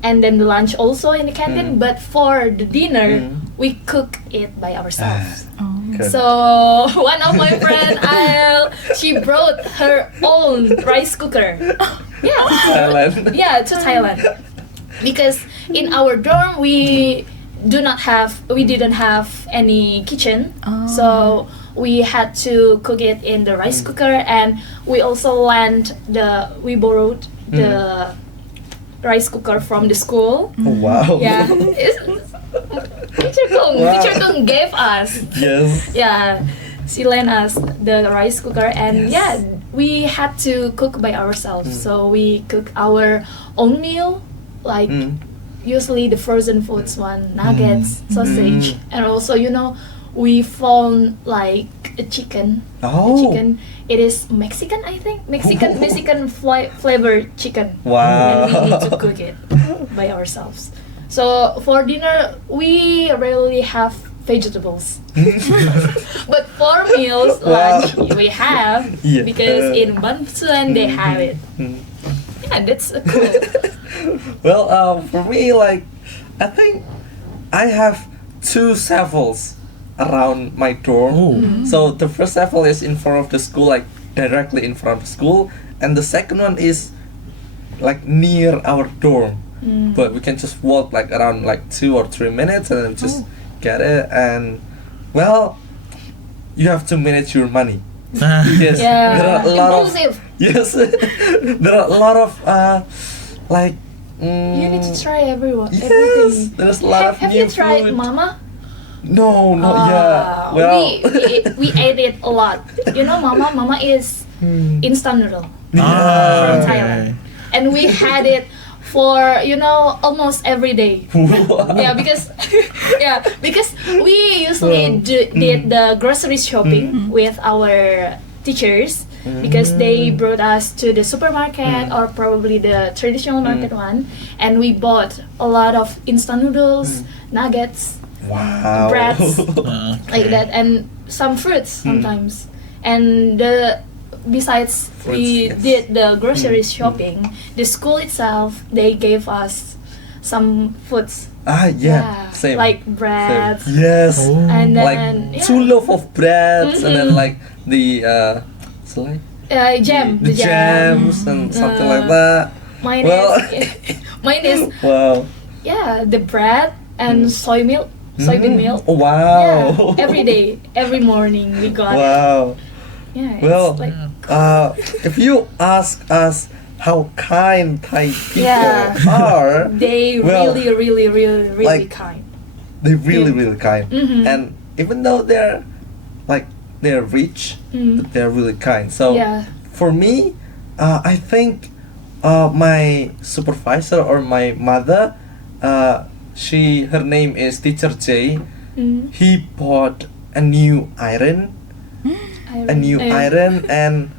and then the lunch also in the canteen. But for the dinner, we cook it by ourselves. Good. So one of my friend, she brought her own rice cooker. Yeah, Thailand. yeah, to Thailand, because in our dorm we didn't have any kitchen, so we had to cook it in the rice cooker, and we also we borrowed the rice cooker from the school. Oh, wow. Yeah, Teacher Kung gave us. Yes. Yeah, she lent us the rice cooker, and Yes. yeah, we had to cook by ourselves. So we cook our own meal, like usually the frozen foods one, nuggets, sausage, and also we found like a chicken. Oh. It is Mexican, I think. Mexican flavored chicken. Wow. And we need to cook it by ourselves. So for dinner, we rarely have vegetables. But for meals, lunch, we have, Yeah. because in Bantuan they have it. Yeah, that's cool. Well, for me, like, I think I have 2 savels around my dorm. So the first sevel is in front of the school, like directly in front of the school, and the second one is like near our dorm. But we can just walk like around like 2 or 3 minutes and then just get it. And well, you have to manage your money. Yes, Yeah, there are a lot of impulsive. yes, there are a lot of like. You need to try everything. Yes, there's a lot of Have new you tried food. Mama? No, not yet. Well, we ate it a lot. You know, Mama is instant noodle from Ah, Thailand, and we had it for almost every day. Yeah, because we usually did the grocery shopping with our teachers, because they brought us to the supermarket or probably the traditional market one, and we bought a lot of instant noodles, nuggets, wow. breads, Okay. like that, and some fruits sometimes. And besides we Fruits, yes. did the grocery shopping, the school itself, they gave us some foods. Yeah, same. Like Same. bread, Yes. Oh. and Like then 2 loaf of bread and then Mhm. like the it's like jam, the jams and something like that. Mine Well- mine is Wow. the bread and soybean milk. Oh, wow. Yeah, every day, every morning we got it. Wow. Yeah, it's Well, like if you ask us how kind Thai people Yeah. are, they well, really like, kind. they're really kind. Mhm. And even though they're rich, they're really kind. So Yeah. for me, I think my supervisor or my mother, her name is Teacher J. He bought a new iron, and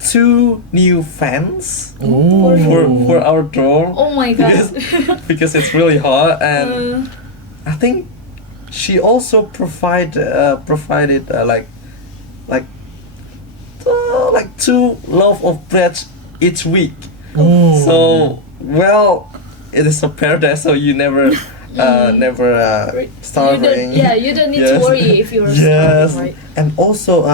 2 new fans Oh. for our dorm. Oh my god. because it's really hot, and I think she also provided like 2 loaf of bread each week. Oh. So, well, it is a paradise. So you never, starving. You don't need to Yes. worry if you're Yes, starving, right? and also,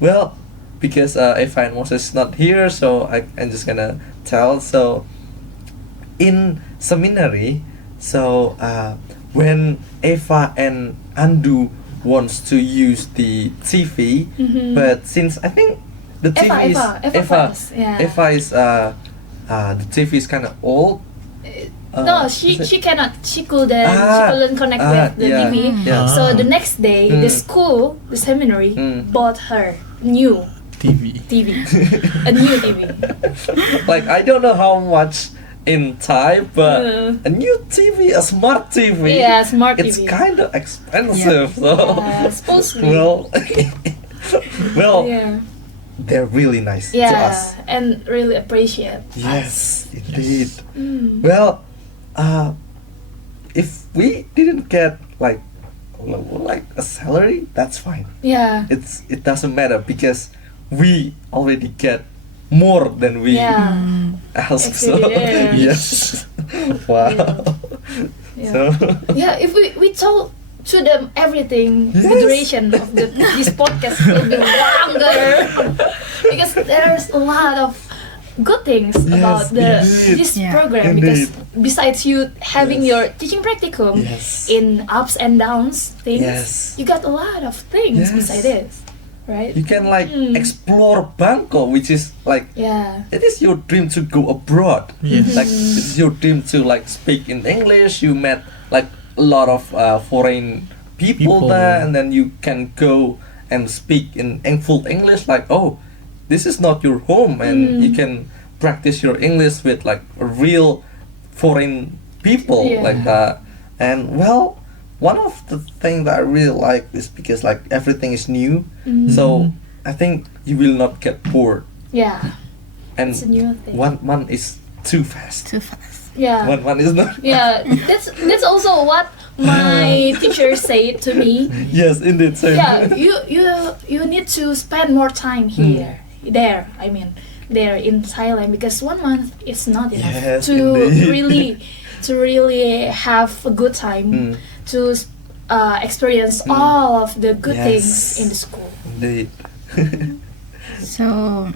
well, because Eva and Moses not here, so I'm just gonna tell. So, in seminary, so when Eva and Andu wants to use the TV, but since I think the TV Eva first, yeah. Eva is the TV is kind of old. No, is it? she couldn't connect with the yeah, TV. yeah. So the next day, the school, the seminary, bought her new TV. a new TV. Like, I don't know how much in Thai, but a new TV, a smart TV. Yeah, smart It's TV. kind of expensive, so Supposed to be. well, Yeah. they're really nice to Yeah, us. and really appreciate. Yes, indeed. Mm. Well, if we didn't get like a salary, that's fine. Yeah. It doesn't matter because we already get more than we Yeah. ask. So Actually, yeah. yes, wow. Yeah. So Yeah, if we told to them everything, the Yes. duration of this podcast will be longer because there's a lot of good things about indeed. this Yeah. program. Indeed. Because besides you having Yes. your teaching practicum Yes. in ups and downs things, Yes. you got a lot of things Yes. beside this, right? you can like explore Bangkok, which is like Yeah. it is your dream to go abroad. Yes. Like it's your dream to like speak in English. You met like a lot of foreign people there, and then you can go and speak in full English. Like, oh, this is not your home, and you can practice your English with like real foreign people Yeah. like that. And well, one of the things that I really like is because like everything is new, so I think you will not get bored. Yeah. And It's a new thing. 1 month is too fast. Too fast. Yeah. 1 month is not. Yeah, that's also what my teacher said to me. Yes, indeed. So Yeah, you need to spend more time here, there in Thailand, because 1 month is not enough Yes, to indeed. really have a good time to experience all of the good things Yes. in the school. Indeed. So,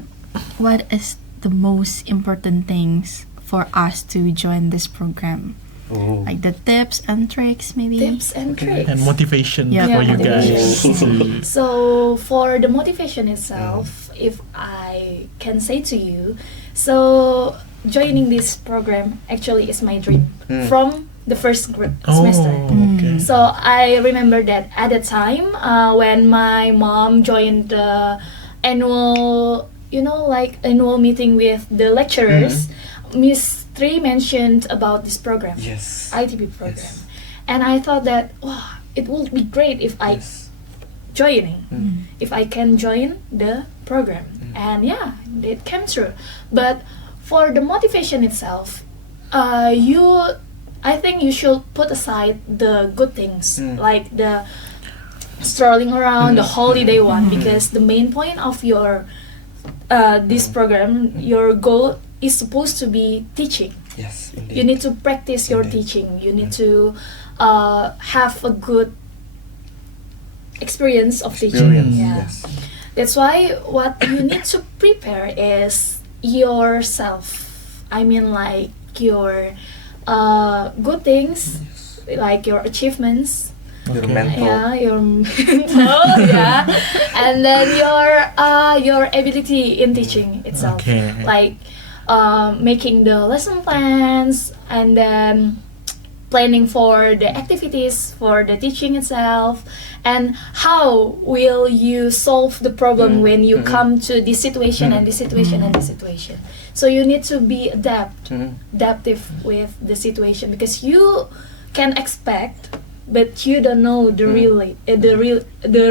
what is the most important things for us to join this program? Oh. Like the tips and tricks, maybe? Tips and tricks. And motivation Yeah, for you motivation. guys. So for the motivation itself, if I can say to you, so joining this program actually is my dream from the first semester. Oh, okay. So I remember that at the time when my mom joined the annual, annual meeting with the lecturers, Miss Tri mentioned about this program, Yes. ITP program, Yes. and I thought that wow, it would be great if I if I can join the program, and yeah, it came true. But for the motivation itself, I think you should put aside the good things like the strolling around, the holiday one, because the main point of your this program, your goal is supposed to be teaching. Yes, indeed. You need to practice your Indeed. teaching. You need to have a good experience of teaching. Experience. Yeah. Yes. That's why what you need to prepare is yourself. I mean, like your good things, like your achievements. Your Okay. mental. Yeah, your mental, yeah, and then your ability in teaching itself, Okay. like making the lesson plans, and then planning for the activities for the teaching itself, and how will you solve the problem when you come to this situation and this situation and this situation. So you need to be adaptive with the situation, because you can expect, but you don't know the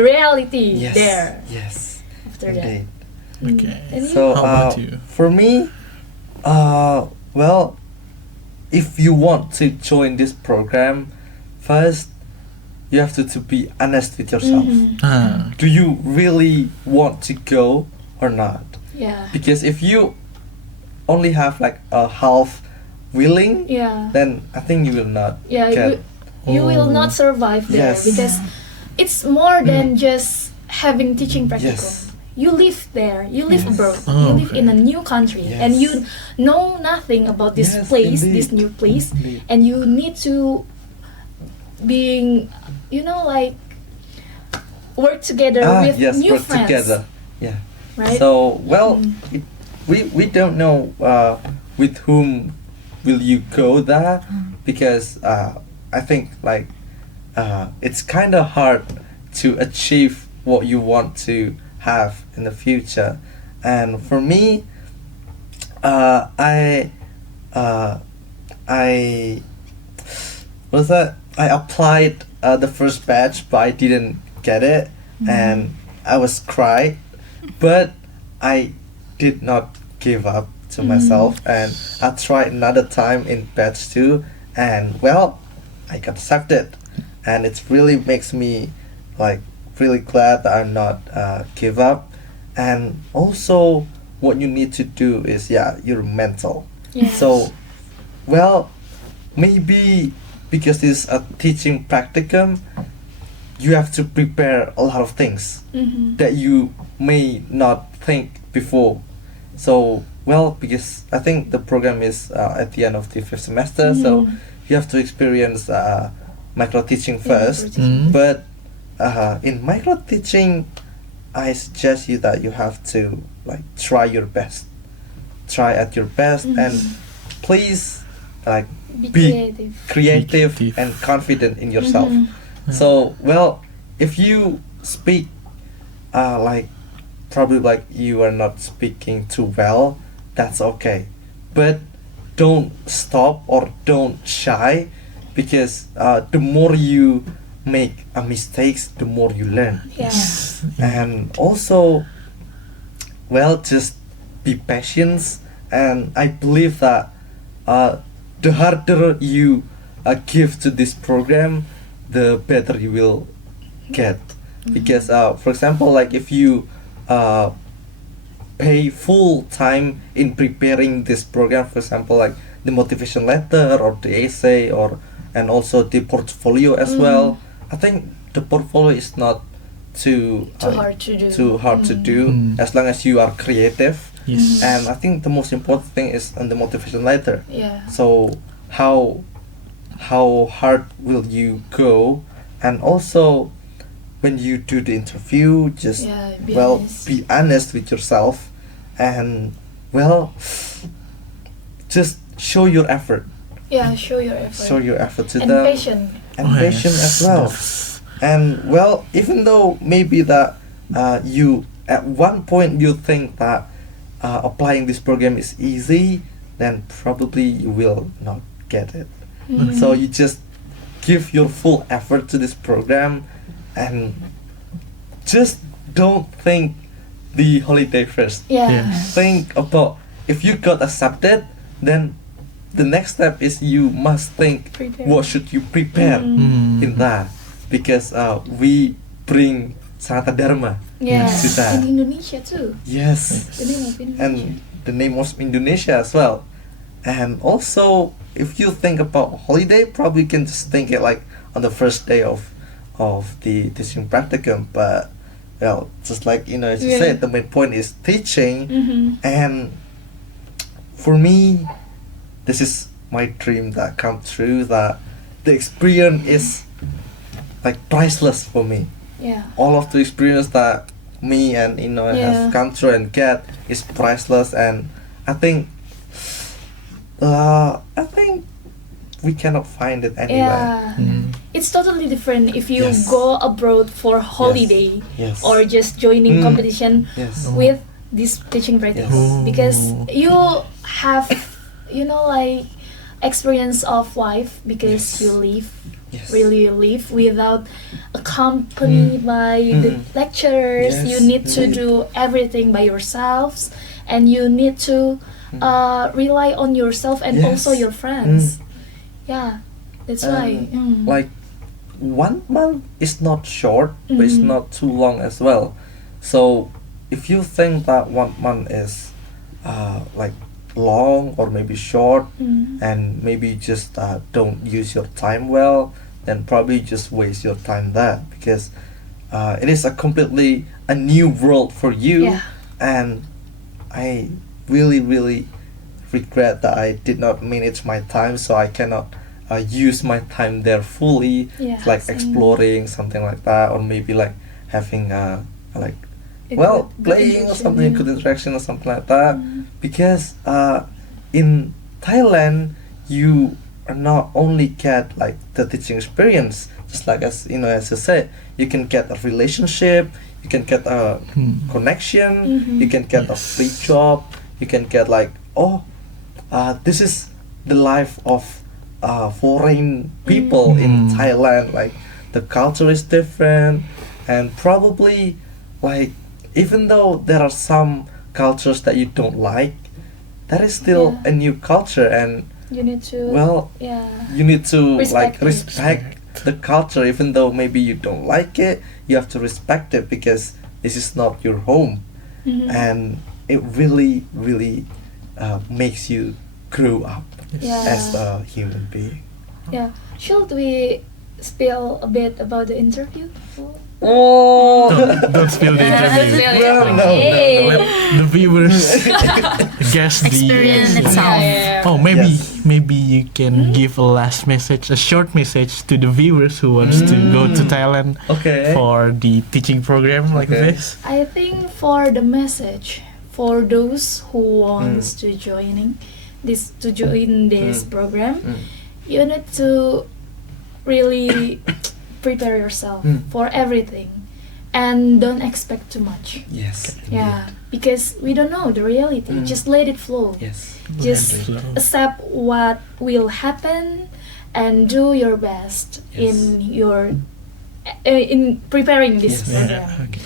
reality Yes. there Yes. after Indeed. Okay. And So How about you? for me, well, if you want to join this program, first you have to be honest with yourself. Ah, Do you really want to go or not? yeah, Because if you only have like a half willing, Yeah. then I think you will not Yeah, get. you will Oh. not survive there Yes. because it's more than just having teaching practicum. Yes. You live there, you live Yes. abroad, Oh, you live in a okay. new country, and Yes. you know nothing about this Yes, place, indeed. this new place, Indeed. and you need to being, like work together with Yes, new work friends, together. Yeah. right? So well, we don't know with whom will you go there, because I think like it's kind of hard to achieve what you want to have in the future, and for me, I what was that? I applied the first batch, but I didn't get it, and I was cried, but I did not give up to myself, and I tried another time in batch 2, and well, I got accepted, and it really makes me like really glad that I'm not give up. And also what you need to do is your mental. Yes. So well, maybe because it's a teaching practicum, you have to prepare a lot of things that you may not think before. So well, because I think the program is at the end of the 5th semester, so you have to experience micro teaching first. Mm. But in micro teaching, I suggest you that you have to like try your best, try at your best, and please like Be be creative. creative Creative. and confident in yourself. So well, if you speak like probably like you are not speaking too well, that's okay, but don't stop or don't shy, because the more you make mistakes, the more you learn. Yeah. And also well, just be patient, and I believe that the harder you give to this program, the better you will get. Because for example, like if you pay full time in preparing this program, for example like the motivation letter or the essay, or and also the portfolio as well, I think the portfolio is not too Hard to do. too hard to do, as long as you are creative. Yes. And I think the most important thing is on the motivation letter. Yeah. So how hard will you go, and also when you do the interview, just Yeah, be well honest. be honest with yourself, and well just show your effort, Yeah, show your effort. show your effort to and them, patient. and Oh, patient yes. as well. Yes. And well, even though maybe that you at one point you think that applying this program is easy, then probably you will not get it. So you just give your full effort to this program, and just don't think the holiday first. Yeah. Yes. Think about if you got accepted, then the next step is you must think Prepare. what should you prepare in that, because we bring Sanata Dharma Yeah. to that. In Indonesia too. Yes. The name of Indonesia. And the name of Indonesia as well. And also, if you think about holiday, probably you can just think it like on the first day of the teaching practicum. But well, just like as you Yeah. said, the main point is teaching. And for me, this is my dream that come true. That the experience is like priceless for me. Yeah. All of the experience that me and Yeah. have come through and get is priceless, and I think we cannot find it anywhere. Yeah. It's totally different if you Yes. go abroad for holiday Yes. or just joining competition Yes. with this teaching practice, Yes. because you have like experience of life, because Yes. you live Yes. really live without accompanied by the lecturers. Yes, You need to indeed. do everything by yourselves, and you need to rely on yourself and Yes. also your friends. Yeah, that's why. Like 1 month is not short, but it's not too long as well. So if you think that 1 month is like long or maybe short, and maybe you just don't use your time well, then probably just waste your time there, because it is a completely a new world for you. Yeah. And I really regret that I did not manage my time, so I cannot use my time there fully, Yeah, like same. exploring something like that, or maybe like having like A well good playing or interaction, something, yeah. good interaction or something like that. Because in Thailand you are not only get like the teaching experience, just like as you know, as I said, you can get a relationship, you can get a connection, you can get a free job, you can get like this is the life of foreign people in Thailand. Like the culture is different, and probably like even though there are some cultures that you don't like, that is still Yeah. a new culture, and You need to. well, Yeah. you need to Respect like it. respect the culture. Even though maybe you don't like it, you have to respect it, because this is not your home. And it really makes you grow up Yeah. as a human being. Yeah. Should we spill a bit about the interview? Oh, Don't spill the interview. no. Let the viewers guess the Experience answer. itself. Oh, maybe Yes. maybe you can give a last message, a short message to the viewers who wants to go to Thailand Okay. for the teaching program like Okay. this. I think for the message for those who wants to join this program, you need to really prepare yourself for everything, and don't expect too much. Yes. Yeah, because we don't know the reality. Just let it flow. Yes. Just Let it flow. accept what will happen and do your best Yes. in preparing this Yes. program. Yeah, okay.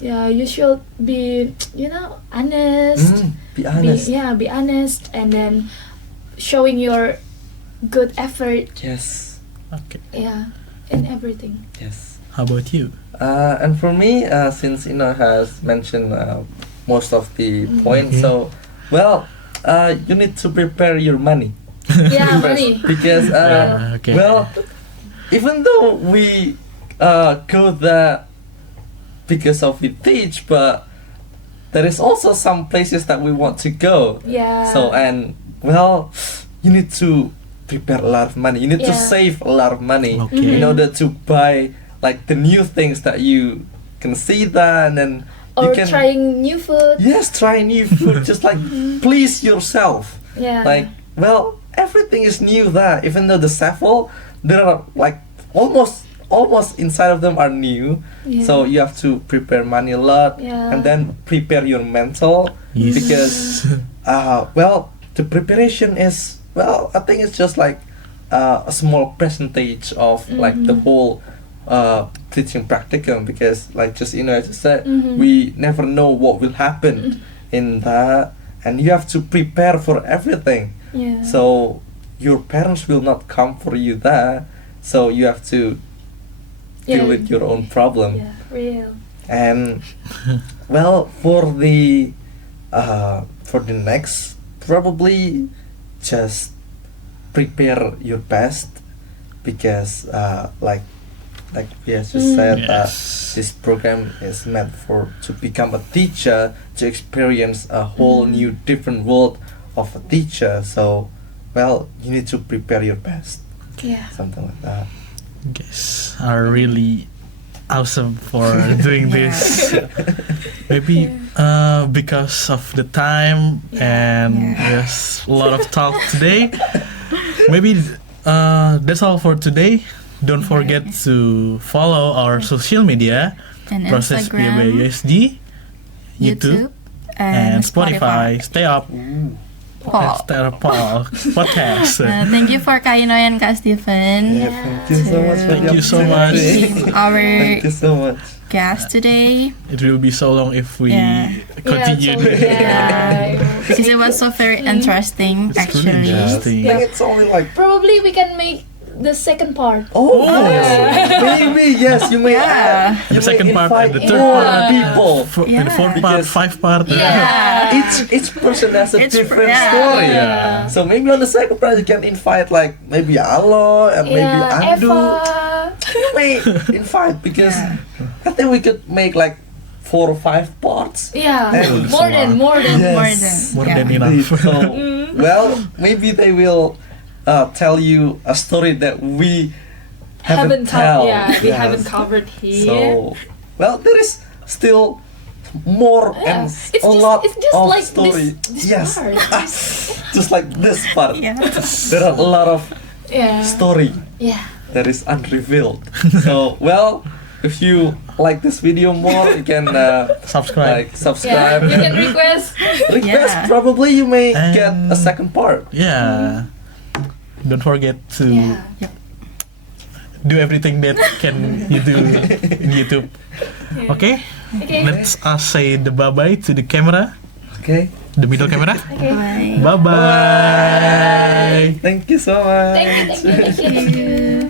Yeah, you should be, honest. Be honest. Be honest, and then showing your good effort. Yes. Okay. Yeah, in everything. Yes. How about you? And for me, since has mentioned most of the points, so well, you need to prepare your money. Yeah, first, money. because Yeah, okay. well, even though we go there because of we teach, but there is also some places that we want to go. Yeah. So and well, you need to prepare a lot of money. You need to Yeah. save a lot of money Okay. in order to buy like the new things that you can see there, and then or you can trying new food. yes, try new food. Just like please yourself. Yeah. Like well, everything is new there. Even though the several, there are like almost inside of them are new. Yeah. So you have to prepare money a lot, Yeah. and then prepare your mental. Yes. Because well, the preparation is well, I think it's just like a small percentage of like the whole teaching practicum, because like just as I said, we never know what will happen in that, and you have to prepare for everything. Yeah. So your parents will not come for you there, so you have to deal with your own problem. Yeah, real. And well, for the next, probably just prepare your best, because like we just said, Yes. this program is meant to become a teacher, to experience a whole new different world of a teacher. So well, you need to prepare your best, Yeah. something like that. Guys are really awesome for doing this. Maybe because of the time and there's a lot of talk today. Maybe that's all for today. Don't forget to follow our social media, And Proses Instagram, PBUSD, YouTube, and Spotify. Stay up. Paul. Stay up, Paul. Podcast. Thank you for Kak Inoy and Kak Stephen. Yeah, thank you so much. For Thank the you so much. opportunity. Being our Thank you so much. guest today, It will be so long if we Yeah. continue. Yeah. because it was so very interesting It's really actually. interesting. I think it's only like Probably we can make the second part. Oh, yes. Maybe, yes, you may Yeah. you The second may part invite and the third more part. people. In the fourth part, Because- 5 part. Yeah. Each person has a It's- different yeah. story. Yeah. So maybe on the second part you can invite like maybe Alo and maybe Yeah, Andu. Eva. You may invite because Yeah. I think we could make like 4 or 5 parts. Yeah, And- more than. Yes. More Yeah. than enough. So, well, maybe they will tell you a story that we haven't covered. told. Yeah, we Yes. haven't covered here. So, well, there is still more and It's a just, lot it's just of like story. this Yes, part. just like this part. Yeah. There are a lot of Yeah. story Yeah. that is unrevealed. So, well, if you like this video more, you can Subscribe. like subscribe. Yeah. You can request. Request. Yeah. Probably you may And- get a second part. Yeah. Don't forget to Yeah. do everything that can you do in YouTube. Okay? Okay. Let's say the bye-bye to the camera, Okay. the middle camera. Bye. Bye-bye. Thank you so much. Thank you.